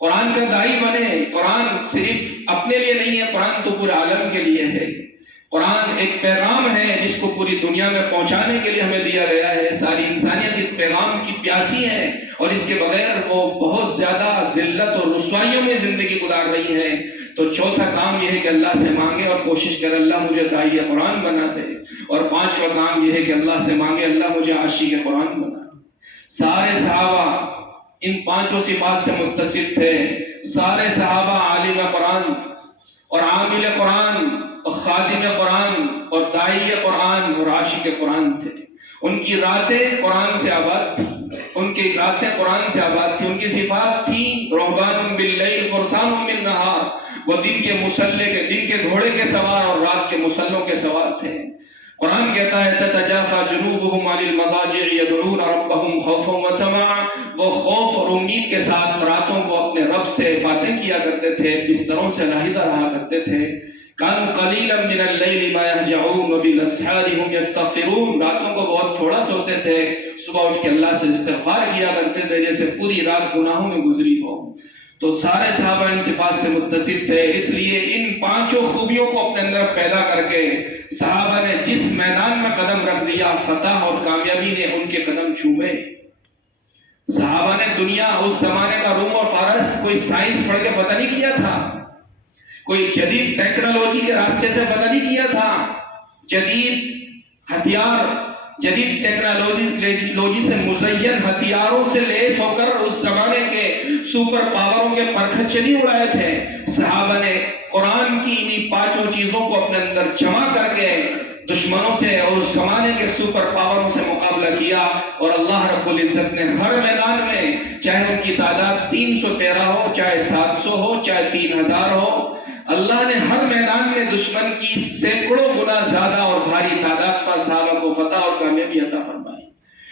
قرآن کا داعی بنے۔ قرآن صرف اپنے لیے نہیں ہے، قرآن تو پورے عالم کے لیے ہے۔ قرآن ایک پیغام ہے جس کو پوری دنیا میں پہنچانے کے لیے ہمیں دیا گیا ہے۔ ساری انسانیت اس پیغام کی پیاسی ہے، اور اس کے بغیر وہ بہت زیادہ ذلت اور رسوائیوں میں زندگی گزار رہی ہے۔ تو چوتھا کام یہ ہے کہ اللہ سے مانگے اور کوشش کرے اللہ مجھے داعی قرآن بنا دے، اور پانچواں کام یہ ہے کہ اللہ سے مانگے اللہ مجھے عاشق قرآن بنا۔ سارے صحابہ ان پانچوں صفات سے متصف تھے۔ سارے صحابہ عالم قرآن اور عامل قرآن اور خادم قرآن اور داعی قرآن اور عاشق قرآن تھے۔ ان کی راتیں قرآن سے آباد تھی، ان کی راتیں قرآن سے آباد تھی۔ ان کی صفات تھی رہبان باللیل فرسان بالنہار، وہ دن کے مسلح کے، دن کے گھوڑے کے سوار اور رات کے مسلوں کے سوار تھے۔ قرآن کہتا ہے تتجافى جنوبهم عن المضاجع يدعون ربهم خوفا وطمعا، وہ خوف اور امید کے ساتھ راتوں کو اپنے رب سے باتیں کیا کرتے تھے، بستروں سے علیحدہ رہا کرتے تھے۔ كانوا قليلا من الليل ما يهجعون وبالاسحار هم يستغفرون، راتوں کو بہت تھوڑا سوتے تھے، صبح اٹھ کے اللہ سے استغفار کیا کرتے تھے جیسے پوری رات گناہوں میں گزری ہو۔ تو سارے صحابہ ان صفات سے متصف تھے، اس لیے ان پانچوں خوبیوں کو اپنے اندر پیدا کر کے صحابہ نے جس میدان میں قدم رکھ دیا، فتح اور کامیابی نے ان کے قدم چھوئے۔ صحابہ نے دنیا، اس زمانے کا روم اور فارس، کوئی سائنس پڑھ کے فتح نہیں کیا تھا، کوئی جدید ٹیکنالوجی کے راستے سے فتح نہیں کیا تھا۔ جدید ہتھیار، جدید ٹیکنالوجی سے مزین ہتھیاروں سے لیس ہو کر اس زمانے کے سپر پاوروں کے پرکھچے نہیں اڑائے تھے۔ صحابہ نے قرآن کی انہی پانچوں چیزوں کو اپنے اندر جمع کر کے دشمنوں سے اور اس زمانے کے سپر پاوروں سے مقابلہ کیا، اور اللہ رب العزت نے ہر میدان میں، چاہے ان کی تعداد 313 ہو، چاہے 700 ہو، چاہے 3000 ہو، اللہ نے ہر میدان میں دشمن کی سینکڑوں گنا زیادہ اور بھاری تعداد پر صحابہ کو فتح اور کامیابی عطا فرمائی۔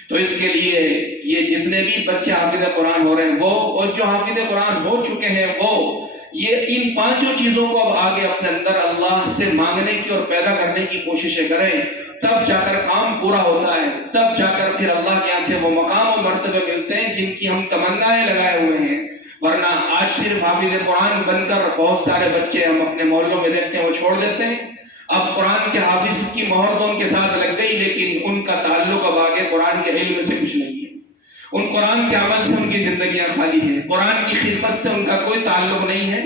تو اس کے لیے یہ جتنے بھی بچے حافظ قرآن ہو رہے ہیں وہ، اور جو حافظ قرآن ہو چکے ہیں وہ، یہ ان پانچوں چیزوں کو اب آگے اپنے اندر اللہ سے مانگنے کی اور پیدا کرنے کی کوششیں کریں، تب جا کر کام پورا ہوتا ہے، تب جا کر پھر اللہ کے یہاں سے وہ مقام اور مرتبے ملتے ہیں جن کی ہم تمنائیں لگائے ہوئے ہیں۔ ورنہ آج صرف حافظ قرآن بن کر بہت سارے بچے ہم اپنے محلوں میں دیکھتے ہیں وہ چھوڑ دیتے ہیں۔ اب قرآن کے حافظ کی مہر تو ان کے ساتھ لگ گئی، لیکن ان کا تعلق اب آگے قرآن کے علم سے کچھ نہیں ہے، ان قرآن کے عمل سے ان کی زندگیاں خالی ہیں، قرآن کی خدمت سے ان کا کوئی تعلق نہیں ہے،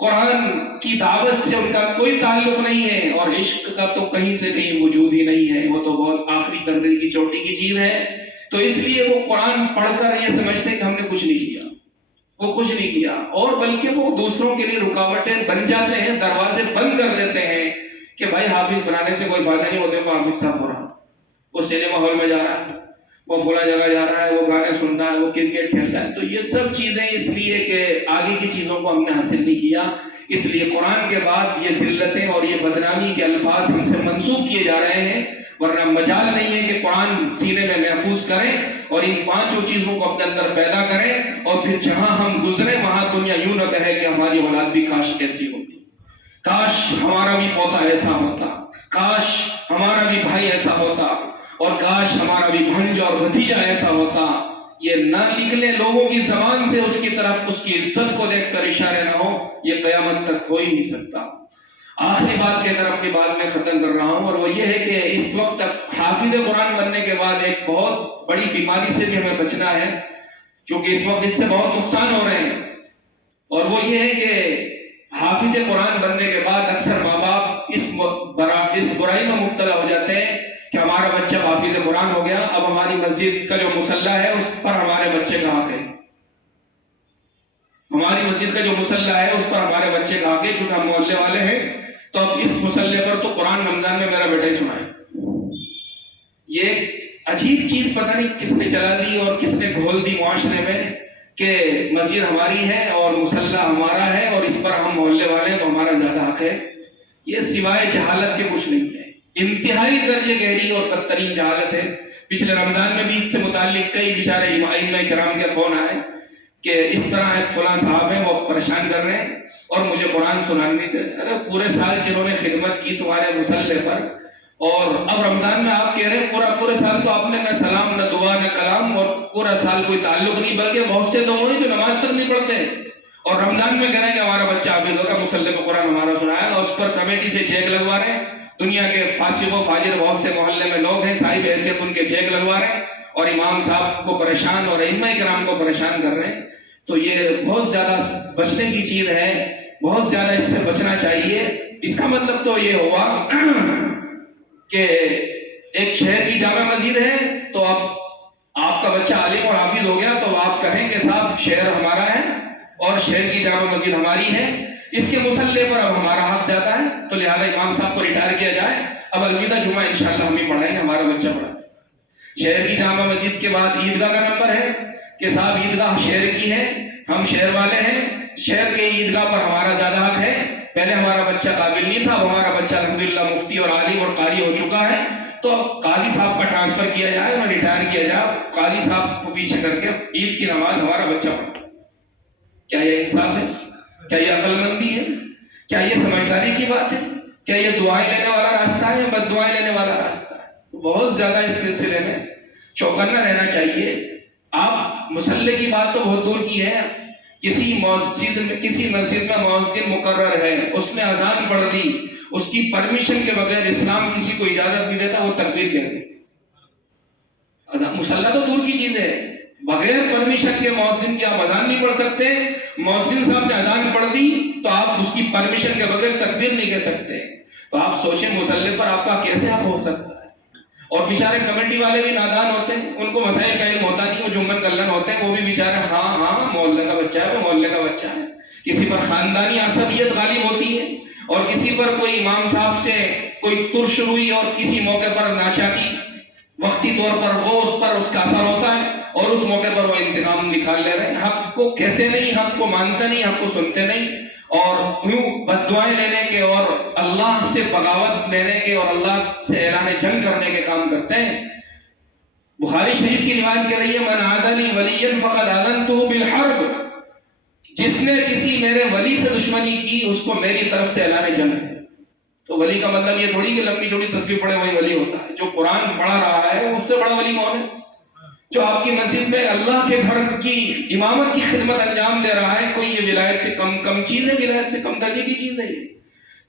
قرآن کی دعوت سے ان کا کوئی تعلق نہیں ہے، اور عشق کا تو کہیں سے کہیں وجود ہی نہیں ہے، وہ تو بہت آخری درجے کی چوٹی کی چیز ہے۔ تو اس لیے وہ قرآن پڑھ کر یہ سمجھتے کہ ہم نے کچھ نہیں کیا، وہ کچھ نہیں کیا، اور بلکہ وہ دوسروں کے لیے رکاوٹیں بن جاتے ہیں، دروازے بند کر دیتے ہیں کہ بھائی حافظ بنانے سے کوئی فائدہ نہیں ہوتا، وہ حافظ صاحب ہو رہا، وہ سینما ہال میں جا رہا ہے، وہ فلاں جگہ جا رہا ہے، وہ گانے سن رہا ہے، وہ کرکٹ کھیل رہا ہے۔ تو یہ سب چیزیں اس لیے کہ آگے کی چیزوں کو ہم نے حاصل نہیں کیا، اس لیے قرآن کے بعد یہ ذلتیں اور یہ بدنامی کے الفاظ ہم سے منسوخ کیے جا رہے ہیں، ورنہ مجال نہیں ہے کہ قرآن سینے میں محفوظ کریں اور ان پانچوں چیزوں کو اپنے اندر پیدا کریں، اور پھر جہاں ہم گزرے وہاں دنیا یوں نہ کہے کہ ہماری اولاد بھی کاش کیسی ہوتی، کاش ہمارا بھی پوتا ایسا ہوتا، کاش ہمارا بھی بھائی ایسا ہوتا، اور کاش ہمارا بھی بھنجا اور بھتیجا ایسا ہوتا۔ یہ نہ نکلے لوگوں کی زبان سے اس کی طرف، اس کی عزت کو دیکھ کر اشارے نہ ہو، یہ قیامت تک ہو ہی نہیں سکتا۔ آخری بات کہہ کر اپنی بات میں ختم کر رہا ہوں، اور وہ یہ ہے کہ اس وقت تک حافظ قرآن بننے کے بعد ایک بہت بڑی بیماری سے بھی ہمیں بچنا ہے، کیونکہ اس وقت اس سے بہت نقصان ہو رہے ہیں، اور وہ یہ ہے کہ حافظ قرآن بننے کے بعد اکثر ماں باپ اس برائی میں مبتلا ہو جاتے ہیں کہ ہمارا بچہ حافظ قرآن ہو گیا، اب ہماری مسجد کا جو مصلی ہے اس پر ہمارے بچے کا حق ہے، ہماری مسجد کا جو مصلی ہے اس پر ہمارے بچے کا حق ہے، چونکہ ہم محلے والے ہیں تو اب اس مصلی پر تو قرآن رمضان میں میرا بیٹا ہی سنائے۔ یہ عجیب چیز پتہ نہیں کس نے چلا دی اور کس نے گھول دی معاشرے میں کہ مسجد ہماری ہے اور مصلی ہمارا ہے اور اس پر ہم محلے والے ہیں تو ہمارا زیادہ حق ہے۔ یہ سوائے جہالت کے کچھ نہیں ہے، انتہائی درجے گہری اور بدترین جہالت ہے۔ پچھلے رمضان میں بھی اس سے متعلق کئی بیچارے ائمہ کرام کے فون آئے کہ اس طرح ایک فلاں صاحب ہیں وہ پریشان کر رہے ہیں اور مجھے قرآن سنانے نہیں دے. ارے پورے سال جنہوں نے خدمت کی تمہارے مصلے پر، اور اب رمضان میں آپ کہہ رہے ہیں پورے سال تو آپ نے نہ سلام نہ دعا نہ کلام، اور پورا سال کوئی تعلق نہیں، بلکہ بہت سے تو وہی جو نماز تک نہیں پڑھتے ہیں، اور رمضان میں کہہ رہے ہیں کہ ہمارا بچہ حافظ ہوگا، مصلے پہ قرآن ہمارا سنایا، اور اس پر کمیٹی سے چیک لگوا رہے ہیں. دنیا کے فاسق و فاجر بہت سے محلے میں لوگ ہیں، صاحب حیثیت ان کے چیک لگوا رہے ہیں اور امام صاحب کو پریشان اور ائمہ کرام کو پریشان کر رہے ہیں. تو یہ بہت زیادہ بچنے کی چیز ہے، بہت زیادہ اس سے بچنا چاہیے. اس کا مطلب تو یہ ہوا کہ ایک شہر کی جامع مسجد ہے تو اب آپ کا بچہ عالم اور حافظ ہو گیا تو آپ کہیں کہ صاحب شہر ہمارا ہے اور شہر کی جامع مسجد ہماری ہے، اس کے مصلے پر اب ہمارا حق جاتا ہے، تو لہٰذا امام صاحب کو ریٹائر کیا جائے، اب الوداع جمعہ انشاءاللہ ہم ہی پڑھائیں گے، ہمارا بچہ پڑھائے. شہر کی جامع مسجد کے بعد عیدگاہ کا نمبر ہے کہ صاحب عیدگاہ شہر کی ہے، ہم شہر والے ہیں، شہر کے عیدگاہ پر ہمارا زیادہ حق ہے. پہلے ہمارا بچہ قابل نہیں تھا، اب ہمارا بچہ الحمدللہ مفتی اور عالم اور قاری ہو چکا ہے، تو اب قاضی صاحب کا ٹرانسفر کیا جائے اور ریٹائر کیا جائے، قاضی صاحب کو پیچھے کر کے عید کی نماز ہمارا بچہ پڑھے. کیا یہ انصاف ہے؟ کیا یہ عقل مندی ہے؟ کیا یہ سمجھداری کی بات ہے؟ کیا یہ دعائیں لینے والا راستہ ہے یا بد دعائیں لینے والا راستہ ہے؟ بہت زیادہ اس سلسلے میں چوکنا رہنا چاہیے. آپ مصلے کی بات تو بہت دور کی ہے، کسی مسجد میں مؤذن مقرر ہے، اس نے اذان پڑھ دی، اس کی پرمیشن کے بغیر اسلام کسی کو اجازت نہیں دیتا وہ تکبیر کہتے ہیں. مصلی تو دور کی چیز ہے، بغیر پرمیشن کے مؤذن کی آپ اذان نہیں پڑھ سکتے. مؤذن صاحب نے اذان پڑھ دی تو آپ اس کی پرمیشن کے بغیر تکبیر نہیں کہہ سکتے. تو آپ سوچیں مصلی پر آپ کا کیسے حق ہو سکتا ہے. اور بیچارے کمیٹی والے بھی نادان ہوتے ہیں، ان کو مسائل کا علم ہوتا نہیں، وہ جمن کلن ہوتے ہیں، وہ بھی بیچارے ہاں محلے کا بچہ ہے، وہ محلے کا بچہ ہے. کسی پر خاندانی عصبیت غالب ہوتی ہے اور کسی پر کوئی امام صاحب سے کوئی ترش ہوئی اور کسی موقع پر ناچاکی وقتی طور پر وہ اس پر اس کا اثر ہوتا ہے اور اس موقع پر وہ انتقام نکال لے رہے ہیں. حق کو کہتے نہیں، حق کو مانتے نہیں، حق کو سنتے نہیں، اور یوں بد دعائیں لینے کے اور اللہ سے بغاوت لینے کے اور اللہ سے اعلان جنگ کرنے کے کام کرتے ہیں. بخاری شریف کی روایت کہہ رہی ہے من عادى لي وليا فقد آذنته بالحرب، جس نے کسی میرے ولی سے دشمنی کی اس کو میری طرف سے اعلان جنگ ہے. تو ولی کا مطلب یہ تھوڑی کہ لمبی چوڑی تصویر پڑھے وہی ولی ہوتا ہے. جو قرآن پڑھا رہا ہے اس سے بڑا ولی کون ہے؟ جو آپ کی مسجد میں اللہ کے گھر کی امامت کی خدمت انجام دے رہا ہے. کوئی یہ ولایت سے کم چیز ہے؟ ولایت سے کم درجے کی چیز ہے یہ؟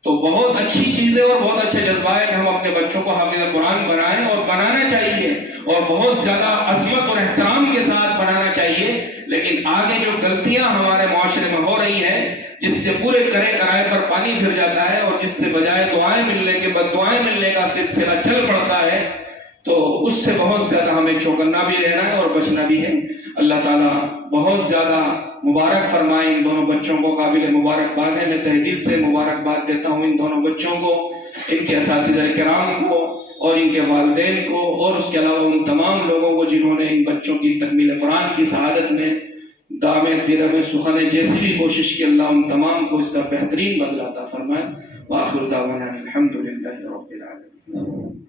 تو بہت اچھی چیز ہے اور بہت اچھے جذبہ ہے کہ ہم اپنے بچوں کو حافظ قرآن بنائیں، اور بنانا چاہیے اور بہت زیادہ عظمت اور احترام کے ساتھ بنانا چاہیے. لیکن آگے جو غلطیاں ہمارے معاشرے میں ہو رہی ہیں، جس سے پورے کرائے پر پانی پھر جاتا ہے اور جس سے بجائے دعائیں ملنے کے بد دعائیں ملنے کا سلسلہ چل پڑتا ہے، تو اس سے بہت زیادہ ہمیں چوکنا بھی رہنا ہے اور بچنا بھی ہے. اللہ تعالیٰ بہت زیادہ مبارک فرمائے ان دونوں بچوں کو، قابل مبارکباد ہے. میں تہ دل سے مبارکباد دیتا ہوں ان دونوں بچوں کو، ان کے اساتذہ کرام کو اور ان کے والدین کو، اور اس کے علاوہ ان تمام لوگوں کو جنہوں نے ان بچوں کی تکمیل قرآن کی سعادت میں دامِ درم سخن جیسی بھی کوشش کی. اللہ ان تمام کو اس کا بہترین بدلہ عطا فرمائے. وآخر دعوانا الحمدللہ رب العالمین.